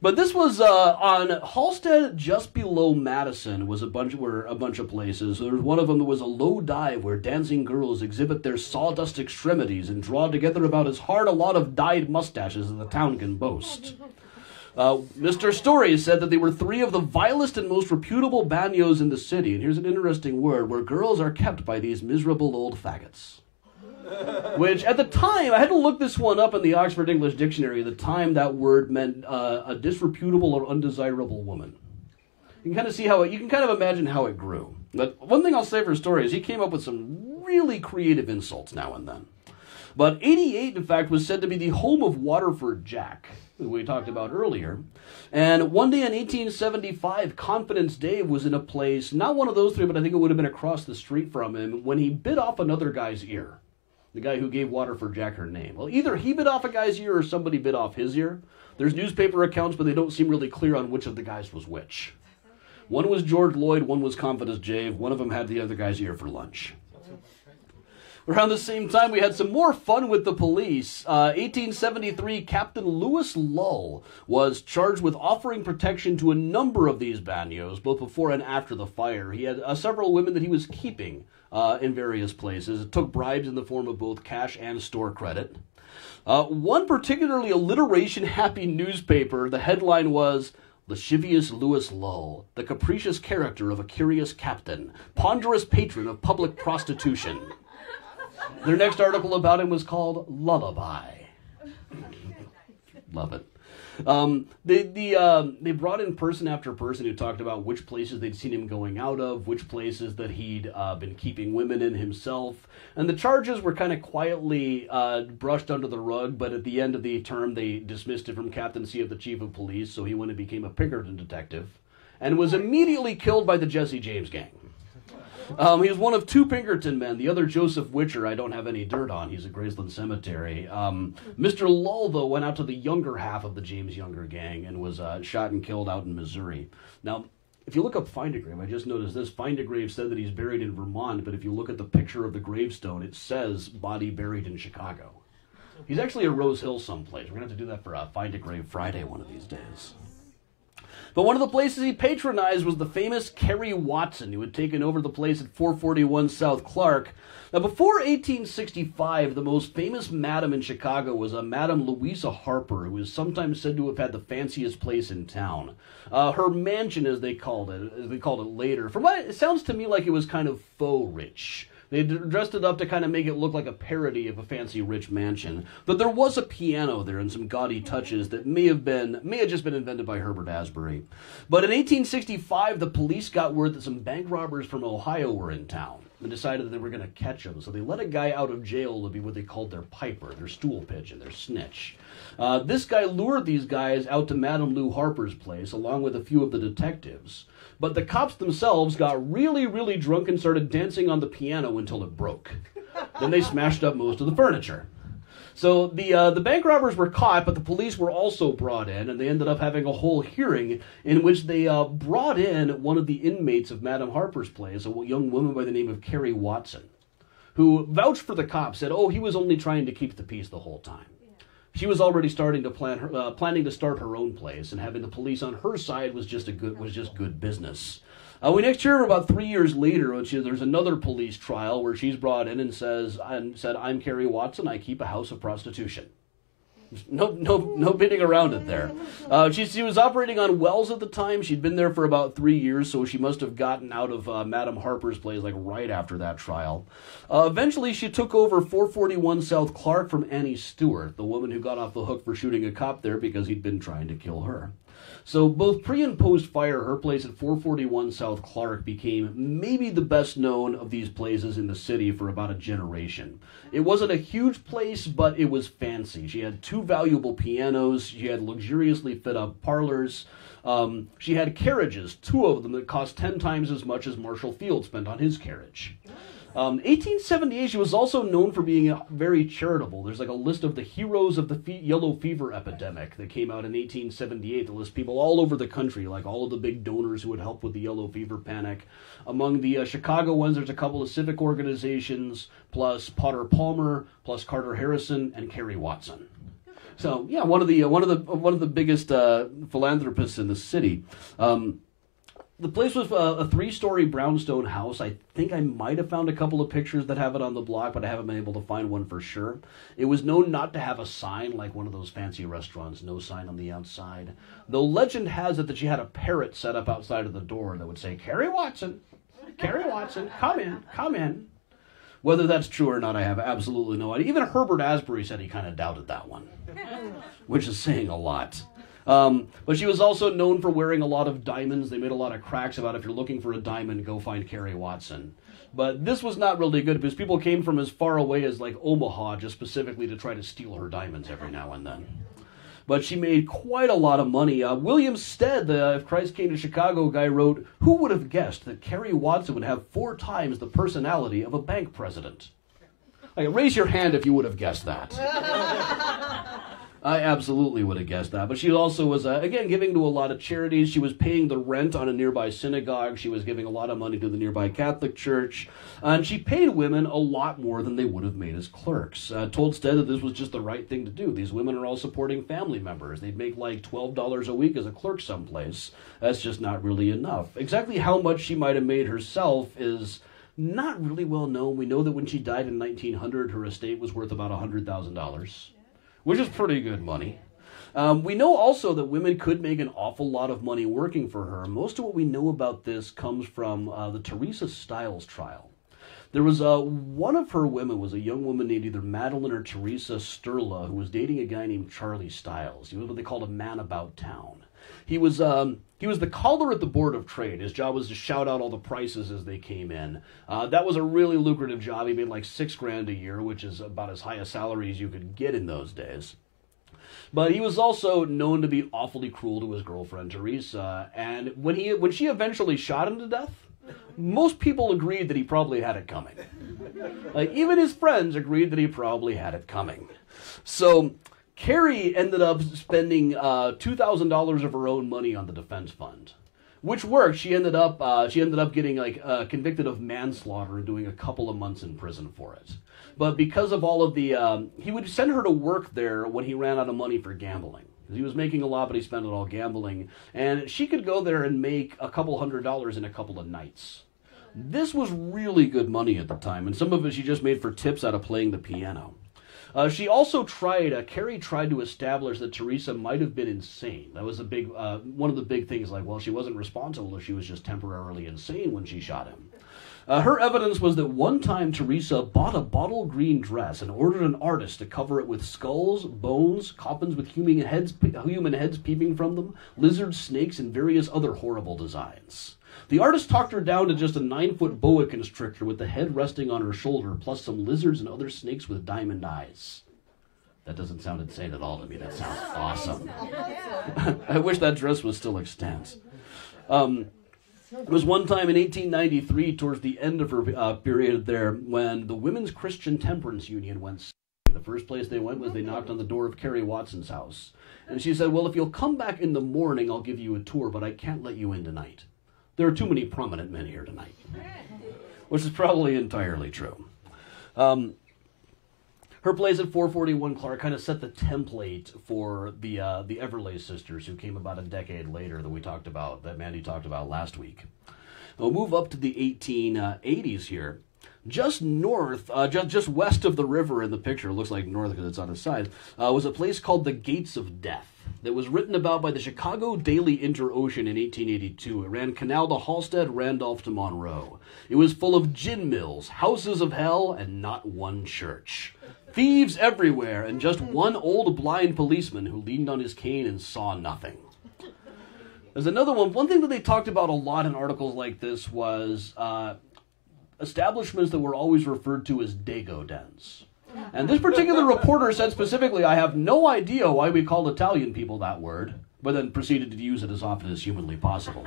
But this was on Halstead, just below Madison, was a bunch of places. There was one of them that was a low dive where dancing girls exhibit their sawdust extremities and draw together about as hard a lot of dyed mustaches as the town can boast. Mr. Story said that they were 3 of the vilest and most reputable bagnios in the city. And here's an interesting word, where girls are kept by these miserable old faggots. Which, at the time, I had to look this one up in the Oxford English Dictionary. At the time, that word meant a disreputable or undesirable woman. You can kind of see how you can kind of imagine how it grew. But one thing I'll say for Story is he came up with some really creative insults now and then. But 88, in fact, was said to be the home of Waterford Jack, who we talked about earlier. And one day in 1875, Confidence Dave was in a place, not one of those 3, but I think it would have been across the street from him, when he bit off another guy's ear. The guy who gave Waterford Jack her name. Well, either he bit off a guy's ear or somebody bit off his ear. There's newspaper accounts, but they don't seem really clear on which of the guys was which. One was George Lloyd, one was Confidence Dave. One of them had the other guy's ear for lunch. Around the same time, we had some more fun with the police. 1873, Captain Lewis Lull was charged with offering protection to a number of these bagnios, both before and after the fire. He had several women that he was keeping in various places. It took bribes in the form of both cash and store credit. One particularly alliteration-happy newspaper, the headline was, "Lascivious Lewis Lull, the capricious character of a curious captain, ponderous patron of public prostitution." Their next article about him was called Lullaby. Love it. They brought in person after person who talked about which places they'd seen him going out of, which places that he'd been keeping women in himself. And the charges were kind of quietly brushed under the rug, but at the end of the term, they dismissed him from captaincy of the chief of police, so he went and became a Pinkerton detective, and was immediately killed by the Jesse James gang. He was one of 2 Pinkerton men. The other, Joseph Witcher, I don't have any dirt on. He's at Graceland Cemetery. Mr. Lull, though, went out to the younger half of the James Younger gang and was shot and killed out in Missouri. Now, if you look up Find a Grave, I just noticed this. Find a Grave said that he's buried in Vermont, but if you look at the picture of the gravestone, it says body buried in Chicago. He's actually at Rose Hill someplace. We're going to have to do that for Find a Grave Friday one of these days. But one of the places he patronized was the famous Carrie Watson, who had taken over the place at 441 South Clark. Now, before 1865, the most famous madam in Chicago was a Madam Louisa Harper, who is sometimes said to have had the fanciest place in town. Her mansion, as they called it later, from what it sounds to me like it was kind of faux rich. They dressed it up to kind of make it look like a parody of a fancy rich mansion. But there was a piano there and some gaudy touches that may have just been invented by Herbert Asbury. But in 1865, the police got word that some bank robbers from Ohio were in town and decided that they were going to catch them. So they let a guy out of jail to be what they called their piper, their stool pigeon, their snitch. This guy lured these guys out to Madam Lou Harper's place along with a few of the detectives. But the cops themselves got really, really drunk and started dancing on the piano until it broke. Then they smashed up most of the furniture. So the bank robbers were caught, but the police were also brought in, and they ended up having a whole hearing in which they brought in one of the inmates of Madam Harper's place, a young woman by the name of Carrie Watson, who vouched for the cops, said, he was only trying to keep the peace the whole time. She was already starting to planning to start her own place, and having the police on her side was just good business. We next hear her about 3 years later when there's another police trial where she's brought in and said, "I'm Carrie Watson. I keep a house of prostitution." No bidding around it there. She was operating on wells at the time. She'd been there for about 3 years, so she must have gotten out of Madam Harper's place like right after that trial. Eventually, she took over 441 South Clark from Annie Stewart, the woman who got off the hook for shooting a cop there because he'd been trying to kill her. So both pre and post fire, her place at 441 South Clark became maybe the best known of these places in the city for about a generation. It wasn't a huge place, but it was fancy. She had 2 valuable pianos. She had luxuriously fit up parlors. She had carriages, 2 of them that cost 10 times as much as Marshall Field spent on his carriage. 1878, she was also known for being very charitable. There's like a list of the heroes of the yellow fever epidemic that came out in 1878 that lists people all over the country, like all of the big donors who would help with the yellow fever panic. Among the Chicagoans, there's a couple of civic organizations, plus Potter Palmer, plus Carter Harrison, and Carrie Watson. So yeah, one of the biggest philanthropists in the city. The place was a 3-story brownstone house. I think I might have found a couple of pictures that have it on the block, but I haven't been able to find one for sure. It was known not to have a sign like one of those fancy restaurants, no sign on the outside. Though legend has it that she had a parrot set up outside of the door that would say, Carrie Watson, come in, come in. Whether that's true or not, I have absolutely no idea. Even Herbert Asbury said he kind of doubted that one, which is saying a lot. But she was also known for wearing a lot of diamonds. They made a lot of cracks about if you're looking for a diamond, go find Carrie Watson. But this was not really good because people came from as far away as like Omaha just specifically to try to steal her diamonds every now and then. But she made quite a lot of money. William Stead, the If Christ Came to Chicago guy, wrote, "Who would have guessed that Carrie Watson would have 4 times the personality of a bank president?" Like, raise your hand if you would have guessed that. I absolutely would have guessed that. But she also was, again, giving to a lot of charities. She was paying the rent on a nearby synagogue. She was giving a lot of money to the nearby Catholic Church. And she paid women a lot more than they would have made as clerks. Told Stead that this was just the right thing to do. These women are all supporting family members. They'd make like $12 a week as a clerk someplace. That's just not really enough. Exactly how much she might have made herself is not really well known. We know that when she died in 1900, her estate was worth about $100,000. Which is pretty good money. We know also that women could make an awful lot of money working for her. Most of what we know about this comes from the Teresa Stiles trial. There was one of her women was a young woman named either Madeline or Teresa Sturla who was dating a guy named Charlie Stiles. He was what they called a man about town. He was the caller at the Board of Trade. His job was to shout out all the prices as they came in. That was a really lucrative job. He made like $6,000 a year, which is about as high a salary as you could get in those days. But he was also known to be awfully cruel to his girlfriend Teresa. And when she eventually shot him to death, most people agreed that he probably had it coming. Like even his friends agreed that he probably had it coming. So Carrie ended up spending $2,000 of her own money on the defense fund, which worked. She ended up getting convicted of manslaughter and doing a couple of months in prison for it. But because of all of the, he would send her to work there when he ran out of money for gambling. He was making a lot, but he spent it all gambling, and she could go there and make a couple $100s in a couple of nights. This was really good money at the time, and some of it she just made for tips out of playing the piano. She also Carrie tried to establish that Teresa might have been insane. That was one of the big things, like, well, she wasn't responsible if she was just temporarily insane when she shot him. Her evidence was that one time Teresa bought a bottle green dress and ordered an artist to cover it with skulls, bones, coffins with human heads peeping from them, lizards, snakes, and various other horrible designs. The artist talked her down to just a 9-foot boa constrictor with the head resting on her shoulder, plus some lizards and other snakes with diamond eyes. That doesn't sound insane at all to me. That sounds awesome. I wish that dress was still extant. It was one time in 1893, towards the end of her period there, when the Women's Christian Temperance Union went. The first place they went was they knocked on the door of Carrie Watson's house. And she said, well, if you'll come back in the morning, I'll give you a tour, but I can't let you in tonight. There are too many prominent men here tonight, which is probably entirely true. Her place at 441 Clark kind of set the template for the Everleigh sisters, who came about a decade later that Mandy talked about last week. We'll move up to the 1880s here. Just north, just west of the river in the picture, it looks like north because it's on the side, was a place called the Gates of Death that was written about by the Chicago Daily Inter-Ocean in 1882. It ran Canal to Halstead, Randolph to Monroe. It was full of gin mills, houses of hell, and not one church. Thieves everywhere, and just one old blind policeman who leaned on his cane and saw nothing. There's another one. One thing that they talked about a lot in articles like this was establishments that were always referred to as dago dens. And this particular reporter said specifically, I have no idea why we call Italian people that word, but then proceeded to use it as often as humanly possible.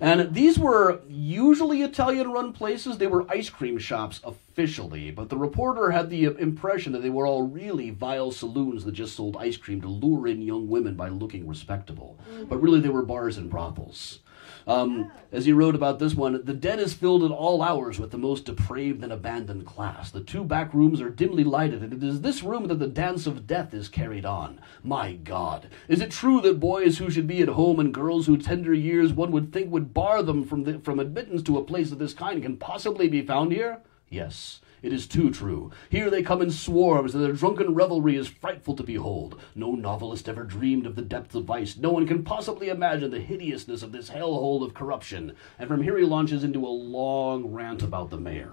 And these were usually Italian-run places. They were ice cream shops officially, but the reporter had the impression that they were all really vile saloons that just sold ice cream to lure in young women by looking respectable. But really they were bars and brothels. As he wrote about this one, the den is filled at all hours with the most depraved and abandoned class. The 2 back rooms are dimly lighted, and it is this room that the dance of death is carried on. My God, is it true that boys who should be at home and girls whose tender years one would think would bar them from admittance to a place of this kind can possibly be found here? Yes. It is too true. Here they come in swarms, and their drunken revelry is frightful to behold. No novelist ever dreamed of the depths of vice. No one can possibly imagine the hideousness of this hellhole of corruption. And from here he launches into a long rant about the mayor.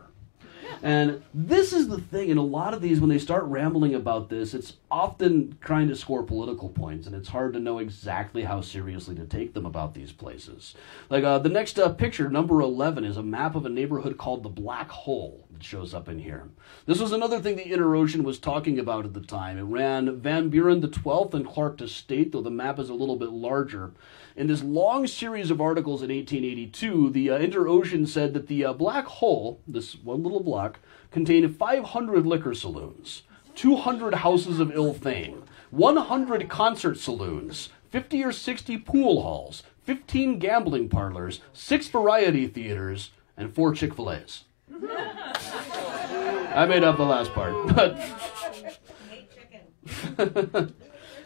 And this is the thing, in a lot of these, when they start rambling about this, it's often trying to score political points, and it's hard to know exactly how seriously to take them about these places. Like, the next picture, number 11, is a map of a neighborhood called the Black Hole. Shows up in here. This was another thing the Inner Ocean was talking about at the time. It ran Van Buren to 12th and Clark to State, though the map is a little bit larger. In this long series of articles in 1882, the Inner Ocean said that the Black Hole, this one little block, contained 500 liquor saloons, 200 houses of ill fame, 100 concert saloons, 50 or 60 pool halls, 15 gambling parlors, 6 variety theaters, and 4 Chick-fil-A's. I made up the last part, but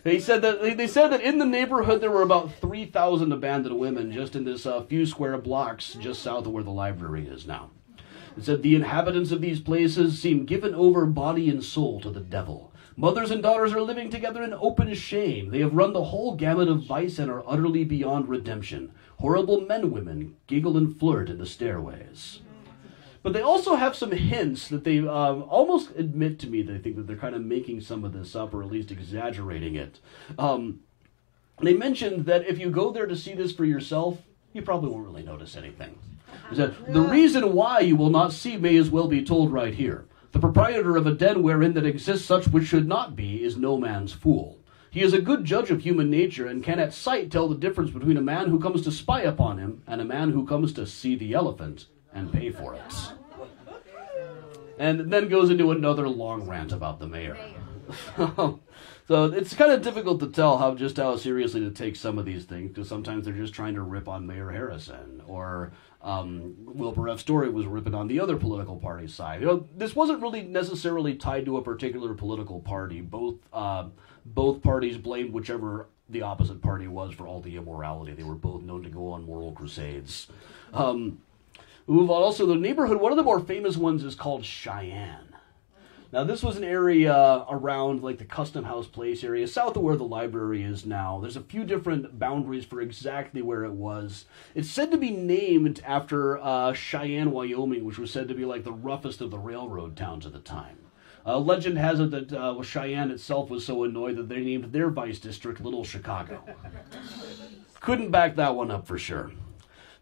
they said that in the neighborhood there were about 3,000 abandoned women just in this few square blocks just south of where the library is now. It said the inhabitants of these places seem given over body and soul to the devil. Mothers and daughters are living together in open shame. They have run the whole gamut of vice and are utterly beyond redemption. Horrible men-women giggle and flirt in the stairways. But they also have some hints that they almost admit to me that they think that they're kind of making some of this up, or at least exaggerating it. They mentioned that if you go there to see this for yourself, you probably won't really notice anything. They said, the reason why you will not see may as well be told right here. The proprietor of a den wherein that exists such which should not be is no man's fool. He is a good judge of human nature, and can at sight tell the difference between a man who comes to spy upon him and a man who comes to see the elephant and pay for it. And then goes into another long rant about the mayor. So it's kind of difficult to tell how seriously to take some of these things, because sometimes they're just trying to rip on Mayor Harrison, or Wilbur F. Story was ripping on the other political party side. You know, this wasn't really necessarily tied to a particular political party. Both parties blamed whichever the opposite party was for all the immorality. They were both known to go on moral crusades. Move on. Also, the neighborhood, one of the more famous ones is called Cheyenne. Now, this was an area around like the Custom House Place area, south of where the library is now. There's a few different boundaries for exactly where it was. It's said to be named after Cheyenne, Wyoming, which was said to be like the roughest of the railroad towns at the time. Legend has it that Cheyenne itself was so annoyed that they named their vice district Little Chicago. Couldn't back that one up for sure.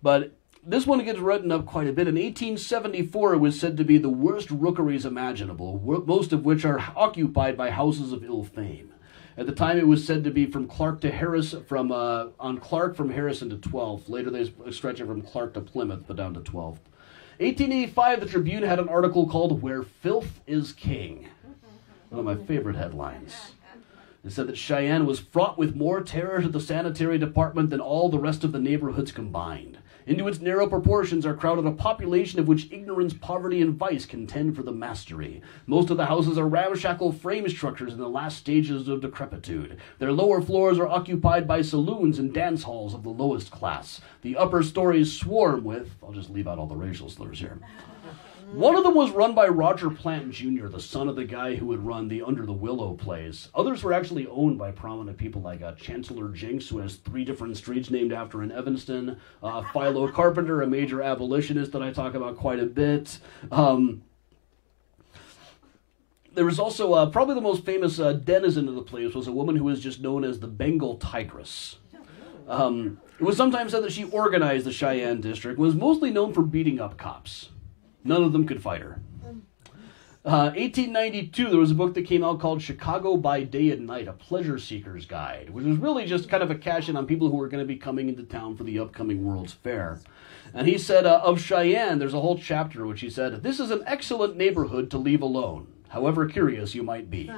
But this one gets written up quite a bit. In 1874, it was said to be the worst rookeries imaginable, most of which are occupied by houses of ill fame. At the time, it was said to be from Clark to Harris, from Harrison to 12th. Later, they stretch it from Clark to Plymouth, but down to 12th. 1885, the Tribune had an article called "Where Filth is King." One of my favorite headlines. It said that Cheyenne was fraught with more terror to the sanitary department than all the rest of the neighborhoods combined. Into its narrow proportions are crowded a population of which ignorance, poverty, and vice contend for the mastery. Most of the houses are ramshackle frame structures in the last stages of decrepitude. Their lower floors are occupied by saloons and dance halls of the lowest class. The upper stories swarm with, I'll just leave out all the racial slurs here. One of them was run by Roger Plant Jr., the son of the guy who would run the Under the Willow plays. Others were actually owned by prominent people like Chancellor Jenks, who has 3 different streets named after in Evanston, Philo Carpenter, a major abolitionist that I talk about quite a bit. There was also, probably the most famous denizen of the place was a woman who was just known as the Bengal Tigress. It was sometimes said that she organized the Cheyenne district, was mostly known for beating up cops. None of them could fight her. 1892, there was a book that came out called Chicago by Day and Night, a Pleasure Seeker's Guide, which was really just kind of a cash-in on people who were going to be coming into town for the upcoming World's Fair. And he said, of Cheyenne, there's a whole chapter which he said, "This is an excellent neighborhood to leave alone. however curious you might be.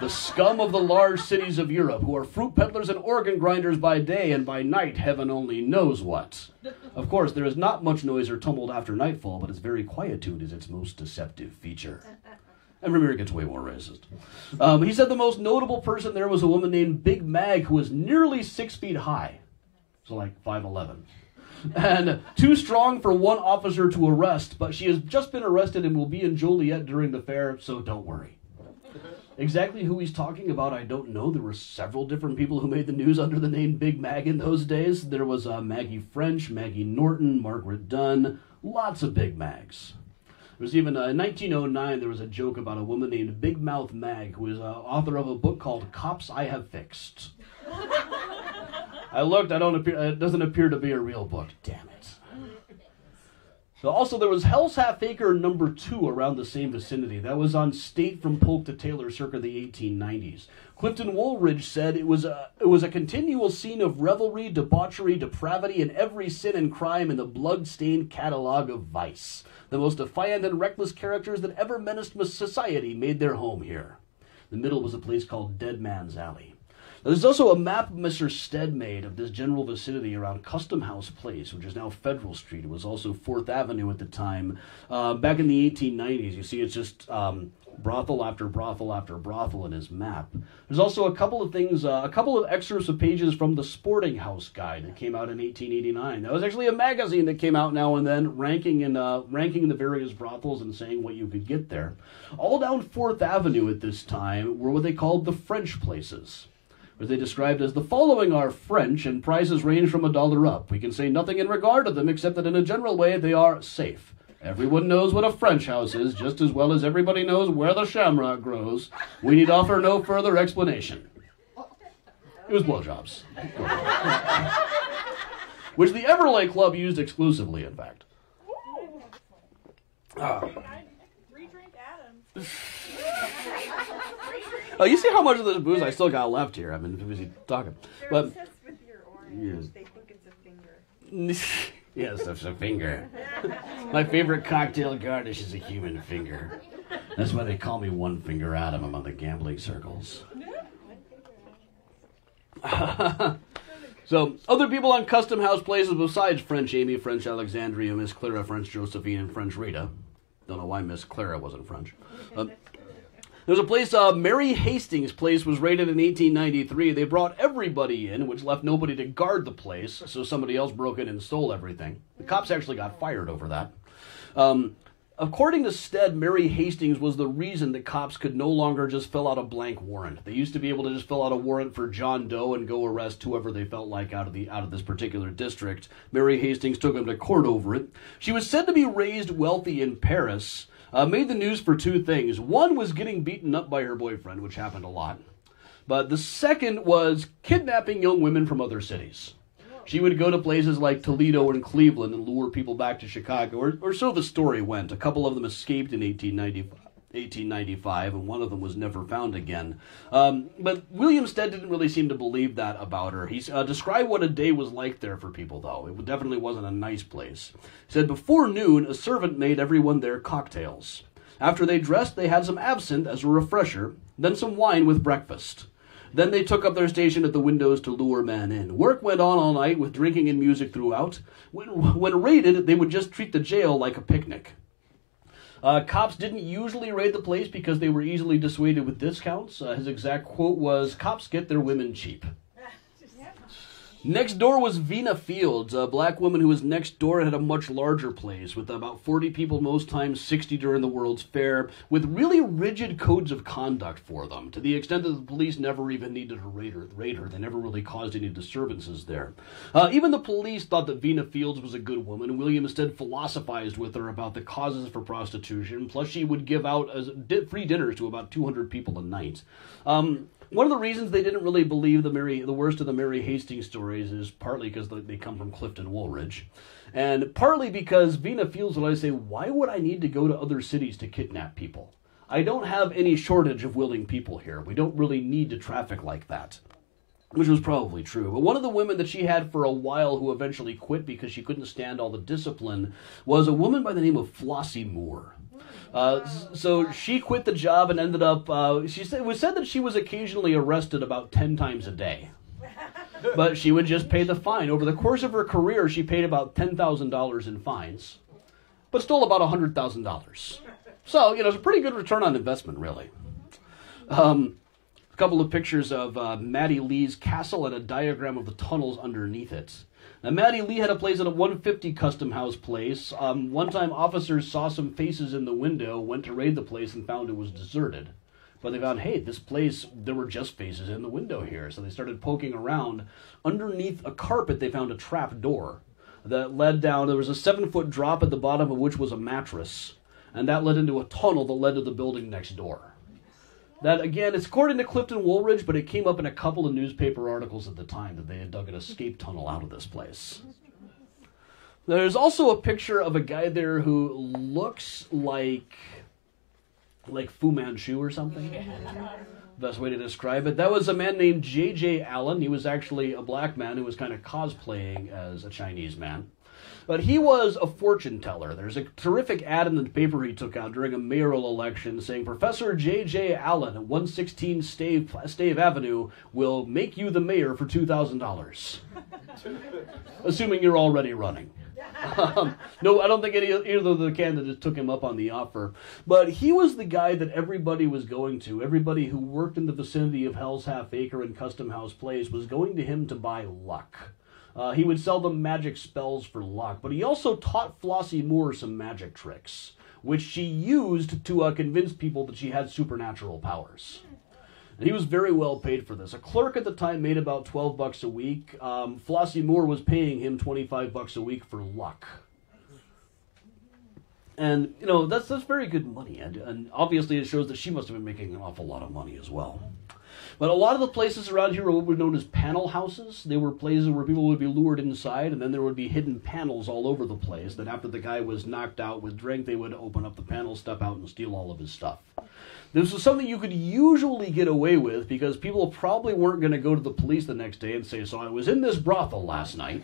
The scum of the large cities of Europe, who are fruit peddlers and organ grinders by day, and by night, heaven only knows what. Of course, there is not much noise or tumult after nightfall, but its very quietude is its most deceptive feature. And Vermeer gets way more racist. He said the most notable person there was a woman named Big Mag, who was nearly 6 feet high. So like 5'11". And too strong for one officer to arrest, but she has just been arrested and will be in Joliet during the fair, so don't worry. Exactly who he's talking about, I don't know. There were several different people who made the news under the name Big Mag in those days. There was Maggie French, Maggie Norton, Margaret Dunn, lots of Big Mags. There was even, in 1909, there was a joke about a woman named Big Mouth Mag, who is author of a book called Cops I Have Fixed. I looked, it doesn't appear to be a real book. Damn it. So also there was Hell's Half Acre number 2 around the same vicinity. That was on State from Polk to Taylor circa the 1890s. Clifton Woolridge said it was a continual scene of revelry, debauchery, depravity, and every sin and crime in the blood-stained catalog of vice. The most defiant and reckless characters that ever menaced society made their home here. The middle was a place called Dead Man's Alley. There's also a map Mr. Stead made of this general vicinity around Custom House Place, which is now Federal Street. It was also 4th Avenue at the time. Back in the 1890s, you see it's just brothel after brothel after brothel in his map. There's also a couple of things, a couple of excerpts of pages from the Sporting House Guide that came out in 1889. That was actually a magazine that came out now and then, ranking the various brothels and saying what you could get there. All down 4th Avenue at this time were what they called the French places, which they described as the following are French, and prices range from $1 up. We can say nothing in regard to them, except that in a general way they are safe. Everyone knows what a French house is, just as well as everybody knows where the shamrock grows. We need offer no further explanation. It was blowjobs. Which the Everleigh Club used exclusively, in fact. Re-drink Adam. Oh, you see how much of this booze I still got left here? I've been busy talking. They're But obsessed with your orange. Yes. They think it's a finger. Yes, that's a finger. My favorite cocktail garnish is a human finger. That's why they call me One Finger Adam among the gambling circles. So, other people on Custom House Places besides French Amy, French Alexandria, Miss Clara, French Josephine, and French Rita. Don't know why Miss Clara wasn't French. There was a place, Mary Hastings' place was raided in 1893. They brought everybody in, which left nobody to guard the place, so somebody else broke in and stole everything. The cops actually got fired over that. According to Stead, Mary Hastings was the reason that cops could no longer just fill out a blank warrant. They used to be able to just fill out a warrant for John Doe and go arrest whoever they felt like out of this particular district. Mary Hastings took them to court over it. She was said to be raised wealthy in Paris. Made the news for 2 things. One was getting beaten up by her boyfriend, which happened a lot. But the second was kidnapping young women from other cities. She would go to places like Toledo and Cleveland and lure people back to Chicago, or so the story went. A couple of them escaped in 1895, and one of them was never found again. But William Stead didn't really seem to believe that about her. He described what a day was like there for people, though. It definitely wasn't a nice place. He said, before noon, a servant made everyone their cocktails. After they dressed, they had some absinthe as a refresher, then some wine with breakfast. Then they took up their station at the windows to lure men in. Work went on all night with drinking and music throughout. When raided, they would just treat the jail like a picnic. Cops didn't usually raid the place because they were easily dissuaded with discounts. His exact quote was, "Cops get their women cheap." Next door was Vina Fields, a black woman who was next door and had a much larger place, with about 40 people most times, 60 during the World's Fair, with really rigid codes of conduct for them, to the extent that the police never even needed to raid her. They never really caused any disturbances there. Even the police thought that Vina Fields was a good woman. William instead philosophized with her about the causes for prostitution, plus she would give out free dinners to about 200 people a night. One of the reasons they didn't really believe the worst of the Mary Hastings stories is partly because they come from Clifton Woolridge, and partly because Vina Fields would always say, why would I need to go to other cities to kidnap people? I don't have any shortage of willing people here. We don't really need to traffic like that. Which was probably true. But one of the women that she had for a while who eventually quit because she couldn't stand all the discipline was a woman by the name of Flossie Moore. So she quit the job and ended up, it was said that she was occasionally arrested about 10 times a day. But she would just pay the fine. Over the course of her career, she paid about $10,000 in fines, but still about $100,000. So, it's a pretty good return on investment, really. A couple of pictures of Maddie Lee's castle and a diagram of the tunnels underneath it. Now, Maddie Lee had a place at a 150 Custom House place. One time, officers saw some faces in the window, went to raid the place, and found it was deserted. But they found, hey, this place, there were just faces in the window here. So they started poking around. Underneath a carpet, they found a trap door that led down. There was a 7-foot drop at the bottom of which was a mattress. And that led into a tunnel that led to the building next door. That, again, it's according to Clifton Woolridge, but it came up in a couple of newspaper articles at the time that they had dug an escape tunnel out of this place. There's also a picture of a guy there who looks like Fu Manchu or something. Best way to describe it. That was a man named J.J. Allen. He was actually a black man who was kind of cosplaying as a Chinese man. But he was a fortune teller. There's a terrific ad in the paper he took out during a mayoral election saying, Professor J.J. Allen at 116 Stave Avenue will make you the mayor for $2,000. Assuming you're already running. No, I don't think either of the candidates took him up on the offer. But he was the guy that everybody was going to. Everybody who worked in the vicinity of Hell's Half Acre and Custom House Place was going to him to buy luck. He would sell them magic spells for luck, but he also taught Flossie Moore some magic tricks, which she used to convince people that she had supernatural powers. And he was very well paid for this. A clerk at the time made about $12 a week. Flossie Moore was paying him $25 a week for luck. And, that's very good money. And obviously it shows that she must have been making an awful lot of money as well. But a lot of the places around here were what were known as panel houses. They were places where people would be lured inside, and then there would be hidden panels all over the place. Then after the guy was knocked out with drink, they would open up the panel, step out, and steal all of his stuff. This was something you could usually get away with because people probably weren't going to go to the police the next day and say, so I was in this brothel last night.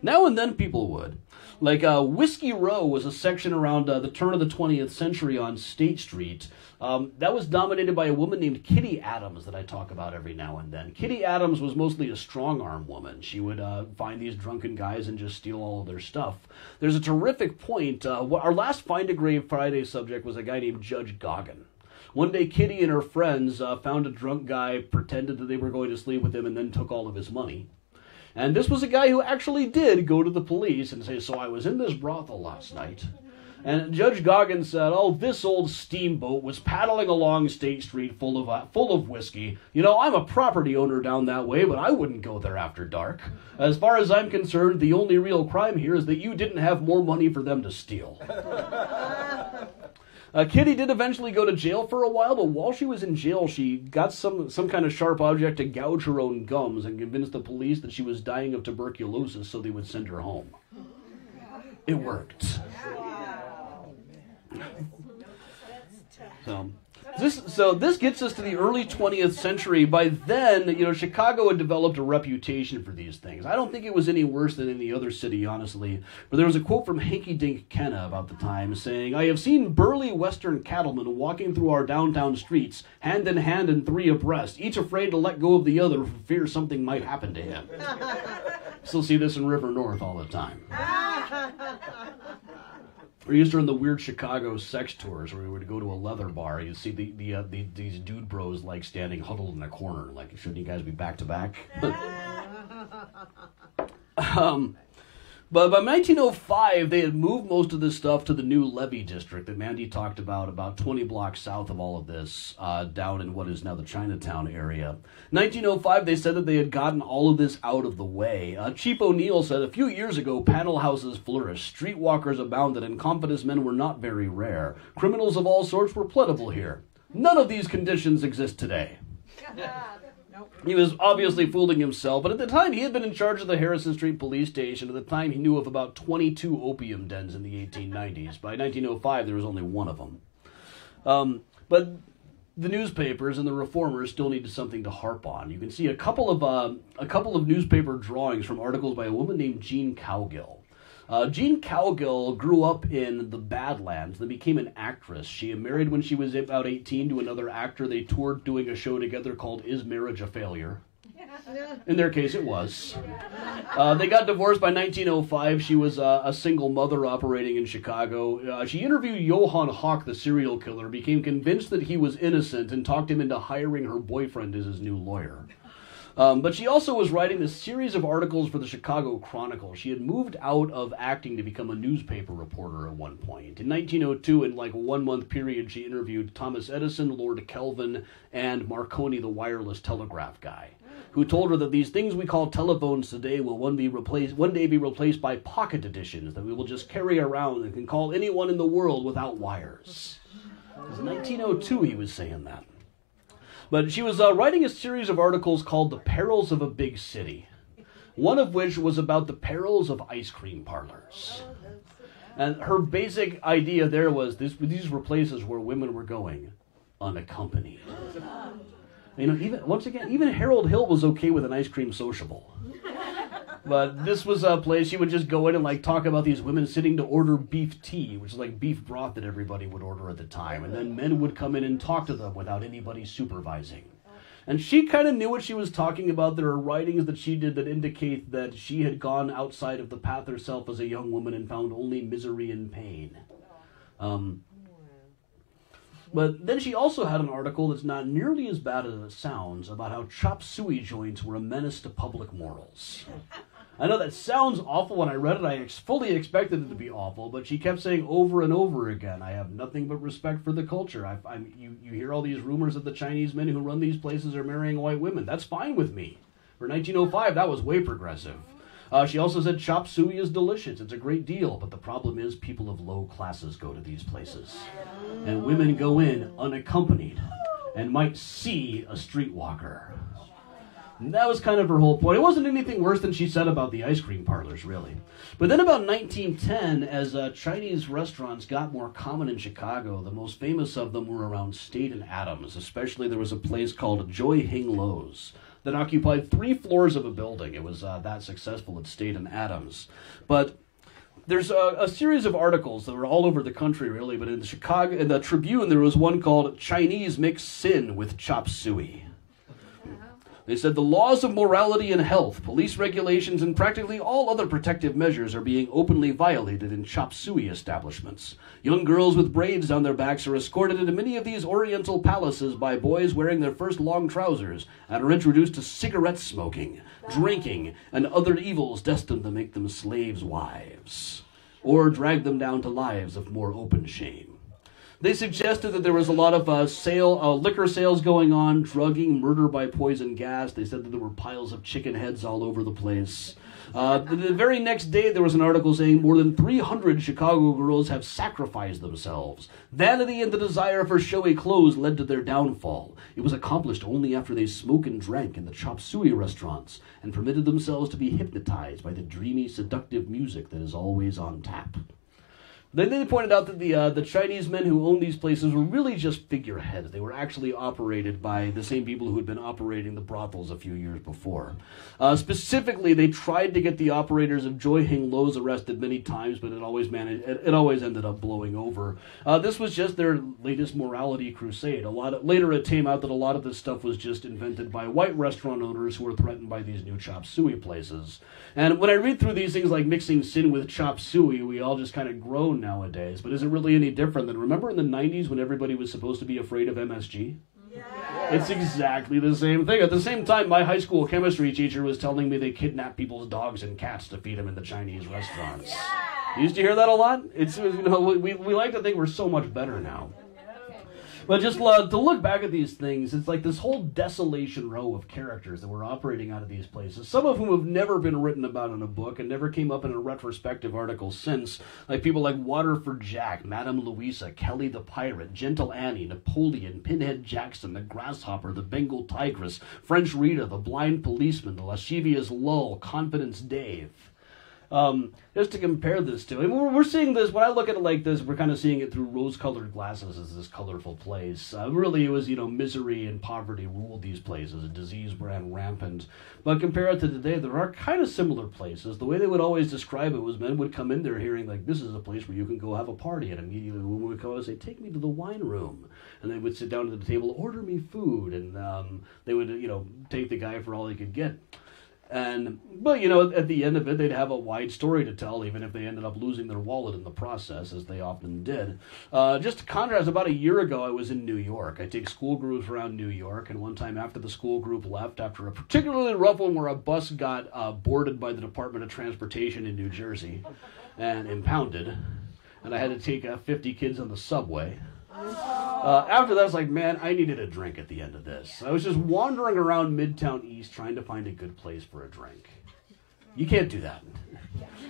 Now and then people would. Like Whiskey Row was a section around the turn of the 20th century on State Street. That was dominated by a woman named Kitty Adams that I talk about every now and then. Kitty Adams was mostly a strong-arm woman. She would find these drunken guys and just steal all of their stuff. There's a terrific point. Our last Find a Grave Friday subject was a guy named Judge Goggin. One day, Kitty and her friends found a drunk guy, pretended that they were going to sleep with him, and then took all of his money. And this was a guy who actually did go to the police and say, so I was in this brothel last night. And Judge Goggins said, oh, this old steamboat was paddling along State Street full of whiskey. I'm a property owner down that way, but I wouldn't go there after dark. As far as I'm concerned, the only real crime here is that you didn't have more money for them to steal. Kitty did eventually go to jail for a while, but while she was in jail, she got some kind of sharp object to gouge her own gums and convinced the police that she was dying of tuberculosis so they would send her home. It worked. So this gets us to the early 20th century. By then, Chicago had developed a reputation for these things. I don't think it was any worse than any other city, honestly. But there was a quote from Hanky Dink Kenna about the time saying, I have seen burly Western cattlemen walking through our downtown streets, hand in hand and three abreast, each afraid to let go of the other for fear something might happen to him. Still see this in River North all the time. We used to run the weird Chicago sex tours where we would go to a leather bar. You'd see these dude bros standing huddled in a corner. Shouldn't you guys be back to back? But by 1905, they had moved most of this stuff to the new Levee district that Mandy talked about 20 blocks south of all of this, down in what is now the Chinatown area. 1905, they said that they had gotten all of this out of the way. Chief O'Neill said, a few years ago, panel houses flourished, streetwalkers abounded, and confidence men were not very rare. Criminals of all sorts were plentiful here. None of these conditions exist today. He was obviously fooling himself, but at the time he had been in charge of the Harrison Street police station. At the time he knew of about 22 opium dens in the 1890s. By 1905 there was only one of them. But the newspapers and the reformers still needed something to harp on. You can see a couple of newspaper drawings from articles by a woman named Jean Cowgill. Jean Cowgill grew up in the Badlands and became an actress. She married when she was about 18 to another actor. They toured doing a show together called Is Marriage a Failure? In their case, it was. They got divorced by 1905. She was a single mother operating in Chicago. She interviewed Johann Hawk, the serial killer, became convinced that he was innocent, and talked him into hiring her boyfriend as his new lawyer. But she also was writing a series of articles for the Chicago Chronicle. She had moved out of acting to become a newspaper reporter at one point. In 1902, in like a 1 month period, she interviewed Thomas Edison, Lord Kelvin, and Marconi, the wireless telegraph guy, who told her that these things we call telephones today will one day be replaced by pocket editions that we will just carry around and can call anyone in the world without wires. It was 1902 he was saying that. But she was writing a series of articles called The Perils of a Big City, one of which was about the perils of ice cream parlors. And her basic idea there was these were places where women were going unaccompanied. You know, even Harold Hill was okay with an ice cream sociable. But this was a place she would just go in and like talk about these women sitting to order beef tea, which is like beef broth that everybody would order at the time. And then men would come in and talk to them without anybody supervising. And she kind of knew what she was talking about. There are writings that she did that indicate that she had gone outside of the path herself as a young woman and found only misery and pain. But then she also had an article that's not nearly as bad as it sounds about how chop suey joints were a menace to public morals. I know that sounds awful. When I read it, I fully expected it to be awful, but she kept saying over and over again, I have nothing but respect for the culture. You hear all these rumors that the Chinese men who run these places are marrying white women. That's fine with me. For 1905, that was way progressive. She also said chop suey is delicious. It's a great deal, but the problem is people of low classes go to these places. And women go in unaccompanied and might see a streetwalker. And that was kind of her whole point. It wasn't anything worse than she said about the ice cream parlors, really. But then about 1910, as Chinese restaurants got more common in Chicago, the most famous of them were around State and Adams. Especially there was a place called Joy Hing Lo's that occupied 3 floors of a building. It was that successful at State and Adams. But there's a series of articles that were all over the country, really, but in the Tribune, there was one called Chinese Mix Sin with Chop Suey. They said the laws of morality and health, police regulations, and practically all other protective measures are being openly violated in chop suey establishments. Young girls with braids down their backs are escorted into many of these oriental palaces by boys wearing their first long trousers and are introduced to cigarette smoking, drinking, and other evils destined to make them slaves' wives, or drag them down to lives of more open shame. They suggested that there was a lot of liquor sales going on, drugging, murder by poison gas. They said that there were piles of chicken heads all over the place. The very next day, there was an article saying more than 300 Chicago girls have sacrificed themselves. Vanity and the desire for showy clothes led to their downfall. It was accomplished only after they smoked and drank in the chop suey restaurants and permitted themselves to be hypnotized by the dreamy, seductive music that is always on tap. Then they pointed out that the Chinese men who owned these places were really just figureheads. They were actually operated by the same people who had been operating the brothels a few years before. Specifically, they tried to get the operators of Joy Hing Lo's arrested many times, but it always ended up blowing over. This was just their latest morality crusade. Later it came out that a lot of this stuff was just invented by white restaurant owners who were threatened by these new chop suey places. And when I read through these things like mixing sin with chop suey, we all just kind of groan nowadays. But is it really any different than, remember in the 90s when everybody was supposed to be afraid of MSG? Yeah. It's exactly the same thing. At the same time, my high school chemistry teacher was telling me they kidnap people's dogs and cats to feed them in the Chinese restaurants. Yeah. You used to hear that a lot? It's, we like to think we're so much better now. But just to look back at these things, it's like this whole desolation row of characters that were operating out of these places, some of whom have never been written about in a book and never came up in a retrospective article since, like people like Waterford Jack, Madame Louisa, Kelly the Pirate, Gentle Annie, Napoleon, Pinhead Jackson, the Grasshopper, the Bengal Tigress, French Rita, the Blind Policeman, the Lascivious Lull, Confidence Dave. Just to compare this to, I mean, we're seeing this, when I look at it like this, we're kind of seeing it through rose-colored glasses as this colorful place. Really, it was, misery and poverty ruled these places. Disease ran rampant. But compared to today, there are kind of similar places. The way they would always describe it was men would come in there hearing, like, this is a place where you can go have a party. And immediately a woman would come and say, take me to the wine room. And they would sit down at the table, order me food. And they would, take the guy for all he could get. But at the end of it, they'd have a wide story to tell, even if they ended up losing their wallet in the process, as they often did. Just to contrast, about a year ago, I was in New York. I take school groups around New York, and one time after the school group left, after a particularly rough one where a bus got boarded by the Department of Transportation in New Jersey and impounded, and I had to take 50 kids on the subway. After that, I was like, man, I needed a drink at the end of this. I was just wandering around Midtown East trying to find a good place for a drink. You can't do that.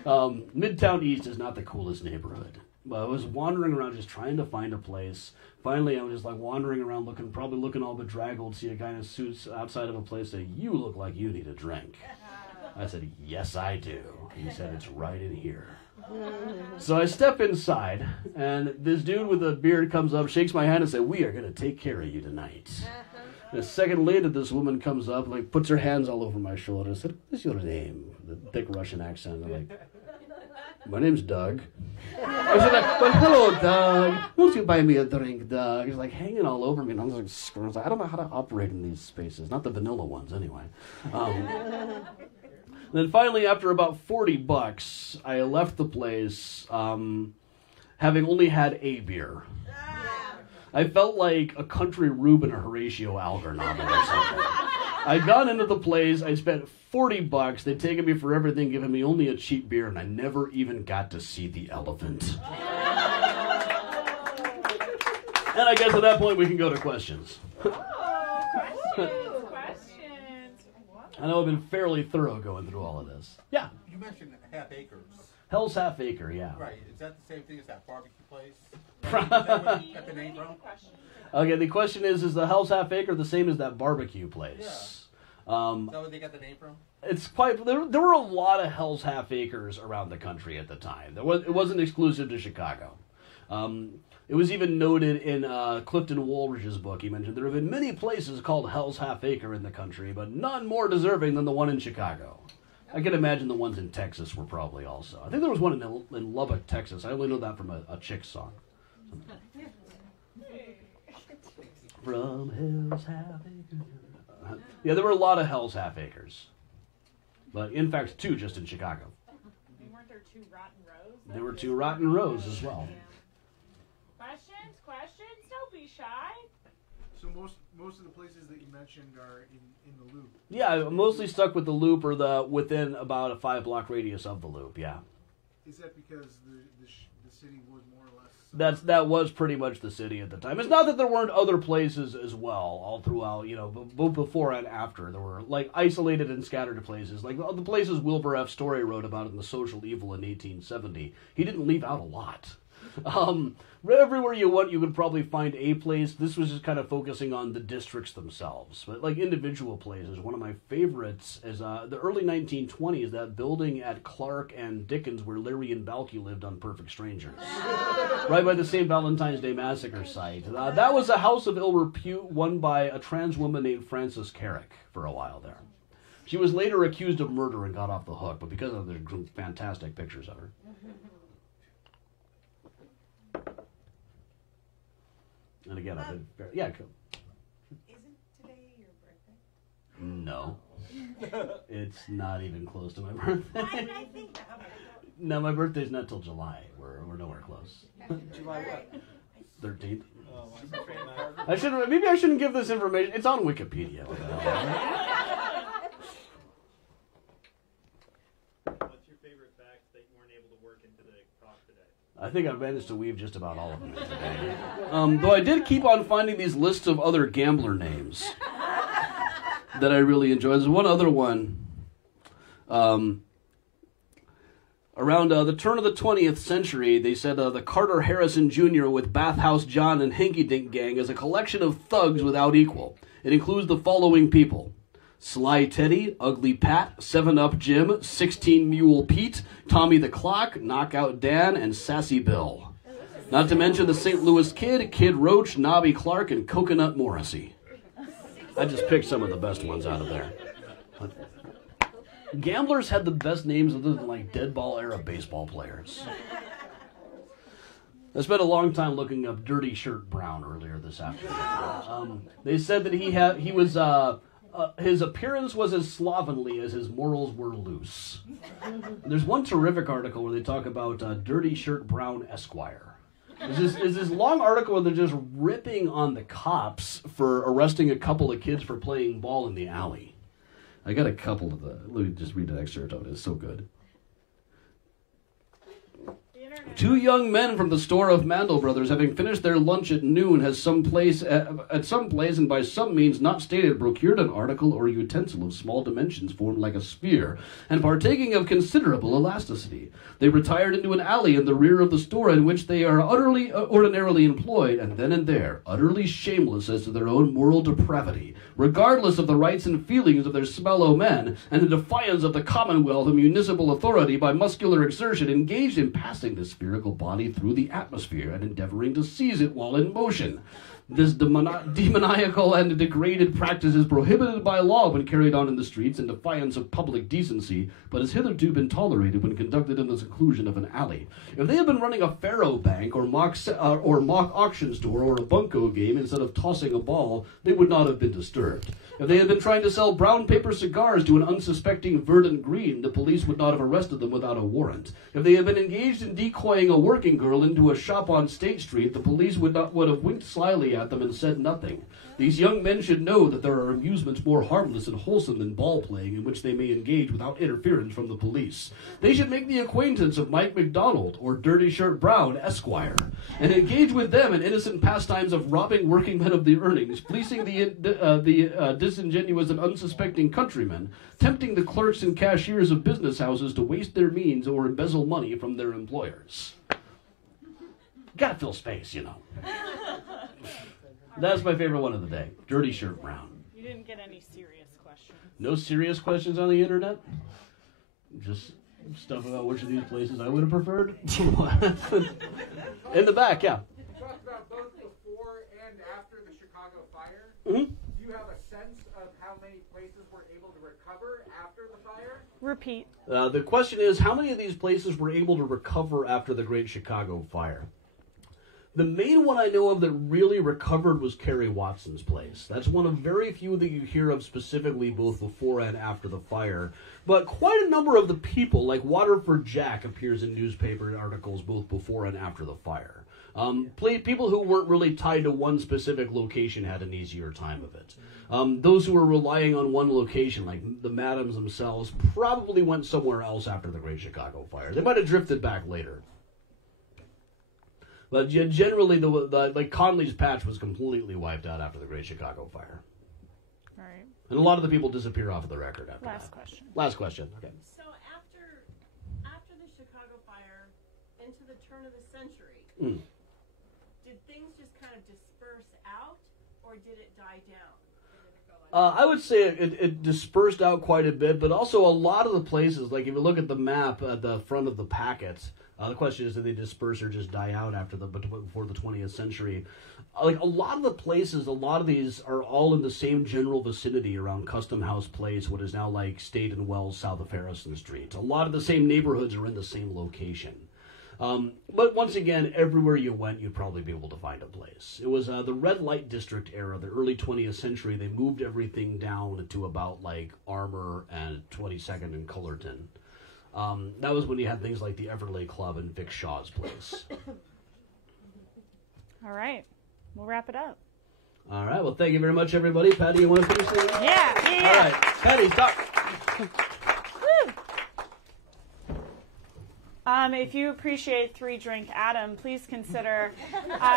Midtown East is not the coolest neighborhood. But I was wandering around just trying to find a place. Finally, I was just like wandering around probably looking all bedraggled, see a guy in a suit outside of a place say, you look like you need a drink. I said, yes, I do. He said, it's right in here. So I step inside, and this dude with a beard comes up, shakes my hand, and says, we are going to take care of you tonight. And a second later, this woman comes up, puts her hands all over my shoulder, and said, what's your name? The thick Russian accent. I'm like, my name's Doug. I said, well, hello, Doug. Won't you buy me a drink, Doug? He's like hanging all over me, and I'm like, I don't know how to operate in these spaces. Not the vanilla ones, anyway. Then finally, after about $40, I left the place, having only had a beer. I felt like a country Rube in a Horatio Alger novel or something. I'd gone into the place, I spent $40, they'd taken me for everything, given me only a cheap beer, and I never even got to see the elephant. And I guess at that point we can go to questions. I know I've been fairly thorough going through all of this. Yeah. You mentioned half acres. Hell's Half Acre, yeah. Right. Is that the same thing as that barbecue place? Is that where you got the name from? Okay, the question is the Hell's Half Acre the same as that barbecue place? Yeah. Is that where they got the name from? It's quite. There were a lot of Hell's Half Acres around the country at the time. It wasn't exclusive to Chicago. It was even noted in Clifton Woolridge's book. He mentioned there have been many places called Hell's Half Acre in the country, but none more deserving than the one in Chicago. I can imagine the ones in Texas were probably also. I think there was one in Lubbock, Texas. I only know that from a Chick song. From Hell's Half Acre. Yeah, there were a lot of Hell's Half Acres. But in fact, 2 just in Chicago. Weren't there 2 Rotten Rows? There were 2 Rotten Rows as well. Questions? Don't be shy. So most of the places that you mentioned are in the loop. Yeah, I'm mostly stuck with the loop or within about a 5-block radius of the loop, yeah. Is that because the city was more or less... That was pretty much the city at the time. It's not that there weren't other places as well, all throughout, both before and after. There were, isolated and scattered places. Like, the places Wilbur F. Story wrote about in The Social Evil in 1870. He didn't leave out a lot. Everywhere you went, you could probably find a place. This was just kind of focusing on the districts themselves. But individual places, one of my favorites is the early 1920s, that building at Clark and Dickens where Larry and Balky lived on Perfect Strangers. Right by the St. Valentine's Day Massacre site. That was a house of ill repute won by a trans woman named Frances Carrick for a while there. She was later accused of murder and got off the hook, but because of the fantastic pictures of her. And again, I've been very, yeah. Cool. Isn't today your birthday? No, it's not even close to my birthday. Why did I think that? Okay. No, my birthday's not till July. We're nowhere close. July what? 13th. Oh, Maybe I shouldn't give this information. It's on Wikipedia. What's your favorite fact that you weren't able to work into the talk today? I think I've managed to weave just about all of them in today. Though I did keep on finding these lists of other gambler names that I really enjoy. There's one other one. Around the turn of the 20th century, they said the Carter Harrison Jr. with Bathhouse John and Hinky Dink Gang is a collection of thugs without equal. It includes the following people: Sly Teddy, Ugly Pat, 7-Up Jim, 16 Mule Pete, Tommy the Clock, Knockout Dan, and Sassy Bill. Not to mention the St. Louis Kid, Kid Roach, Nobby Clark, and Coconut Morrissey. I just picked some of the best ones out of there. Gamblers had the best names other than like dead ball era baseball players. I spent a long time looking up Dirty Shirt Brown earlier this afternoon. They said that his appearance was as slovenly as his morals were loose. There's one terrific article where they talk about Dirty Shirt Brown Esquire. It's this long article where they're just ripping on the cops for arresting a couple of kids for playing ball in the alley. I got a couple of let me just read an excerpt of it. It's so good. 2 young men from the store of Mandel Brothers, having finished their lunch at noon, at some place and by some means not stated, procured an article or utensil of small dimensions formed like a sphere, and partaking of considerable elasticity. They retired into an alley in the rear of the store in which they are utterly ordinarily employed, and then and there, utterly shameless as to their own moral depravity, regardless of the rights and feelings of their fellow men, and in defiance of the commonwealth and municipal authority, by muscular exertion, engaged in passing the spherical body through the atmosphere and endeavoring to seize it while in motion. This demoniacal and degraded practice is prohibited by law when carried on in the streets in defiance of public decency, but has hitherto been tolerated when conducted in the seclusion of an alley. If they had been running a faro bank or mock auction store or a bunco game instead of tossing a ball, they would not have been disturbed. If they had been trying to sell brown paper cigars to an unsuspecting verdant green, the police would not have arrested them without a warrant. If they had been engaged in decoying a working girl into a shop on State Street, the police would have winked slyly at them and said nothing. These young men should know that there are amusements more harmless and wholesome than ball playing in which they may engage without interference from the police. They should make the acquaintance of Mike McDonald or Dirty Shirt Brown, Esquire, and engage with them in innocent pastimes of robbing working men of their earnings, fleecing the disingenuous and unsuspecting countrymen, tempting the clerks and cashiers of business houses to waste their means or embezzle money from their employers. Gotta fill space, you know. That's my favorite one of the day. Dirty Shirt Brown. You didn't get any serious questions. No serious questions on the internet? Just stuff about which of these places I would have preferred? In the back, yeah. You talked about both before and after the Chicago fire. Mm-hmm. Do you have a sense of how many places were able to recover after the fire? Repeat. The question is, how many of these places were able to recover after the Great Chicago Fire? The main one I know of that really recovered was Kerry Watson's place. That's one of very few that you hear of specifically both before and after the fire. But quite a number of the people, like Waterford Jack, appears in newspaper articles both before and after the fire. People who weren't really tied to one specific location had an easier time of it. Those who were relying on one location, like the Madams themselves, probably went somewhere else after the Great Chicago Fire. They might have drifted back later. But generally, like Conley's Patch was completely wiped out after the Great Chicago Fire. All right. And a lot of the people disappear off of the record after Last that. question. Last question. Okay. So after the Chicago fire, into the turn of the century, did things just kind of disperse out, or did it die down? I would say it dispersed out quite a bit, but also a lot of the places, like if you look at the map at the front of the packet, the question is, did they disperse or just die out before the 20th century? Like a lot of the places, a lot of these are all in the same general vicinity around Custom House Place, what is now like State and Wells south of Harrison Street. A lot of the same neighborhoods are in the same location. But once again, everywhere you went, you'd probably be able to find a place. It was the red light district era, the early 20th century. They moved everything down to about like Armour and 22nd and Cullerton. That was when you had things like the Everleigh Club and Vic Shaw's place. All right. We'll wrap it up. All right. Well, thank you very much, everybody. Patty, you want to finish things? Yeah. All right. Patty, talk. If you appreciate 3 Drink Adam, please consider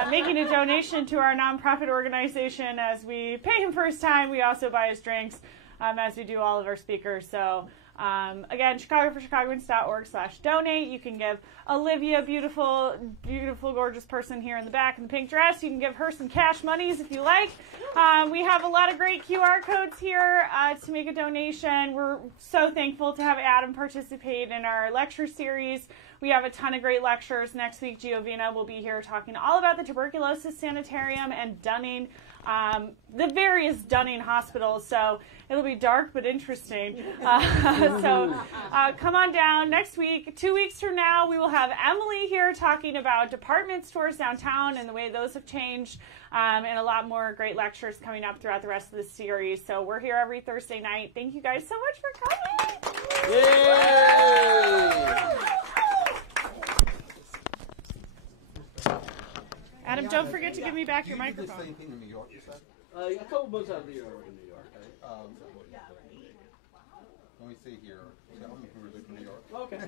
making a donation to our nonprofit organization. As we pay him for his time, we also buy his drinks, as we do all of our speakers. So Again, chicagoforchicagoans.org/donate. You can give Olivia, beautiful, gorgeous person here in the back in the pink dress. You can give her some cash monies if you like. We have a lot of great QR codes here to make a donation. We're so thankful to have Adam participate in our lecture series. We have a ton of great lectures. Next week, Giovina will be here talking all about the tuberculosis sanitarium and Dunning, the various Dunning hospitals. So it'll be dark but interesting. So come on down. Next week, 2 weeks from now, we will have Emily here talking about department stores downtown and the way those have changed, and a lot more great lectures coming up throughout the rest of the series. So we're here every Thursday night. Thank you guys so much for coming. Yay! Adam, don't forget to give me back your microphone. Do you do the same thing in New York, you said? A couple months out of New York. Let me see here. Yeah, I'm from New York. Okay.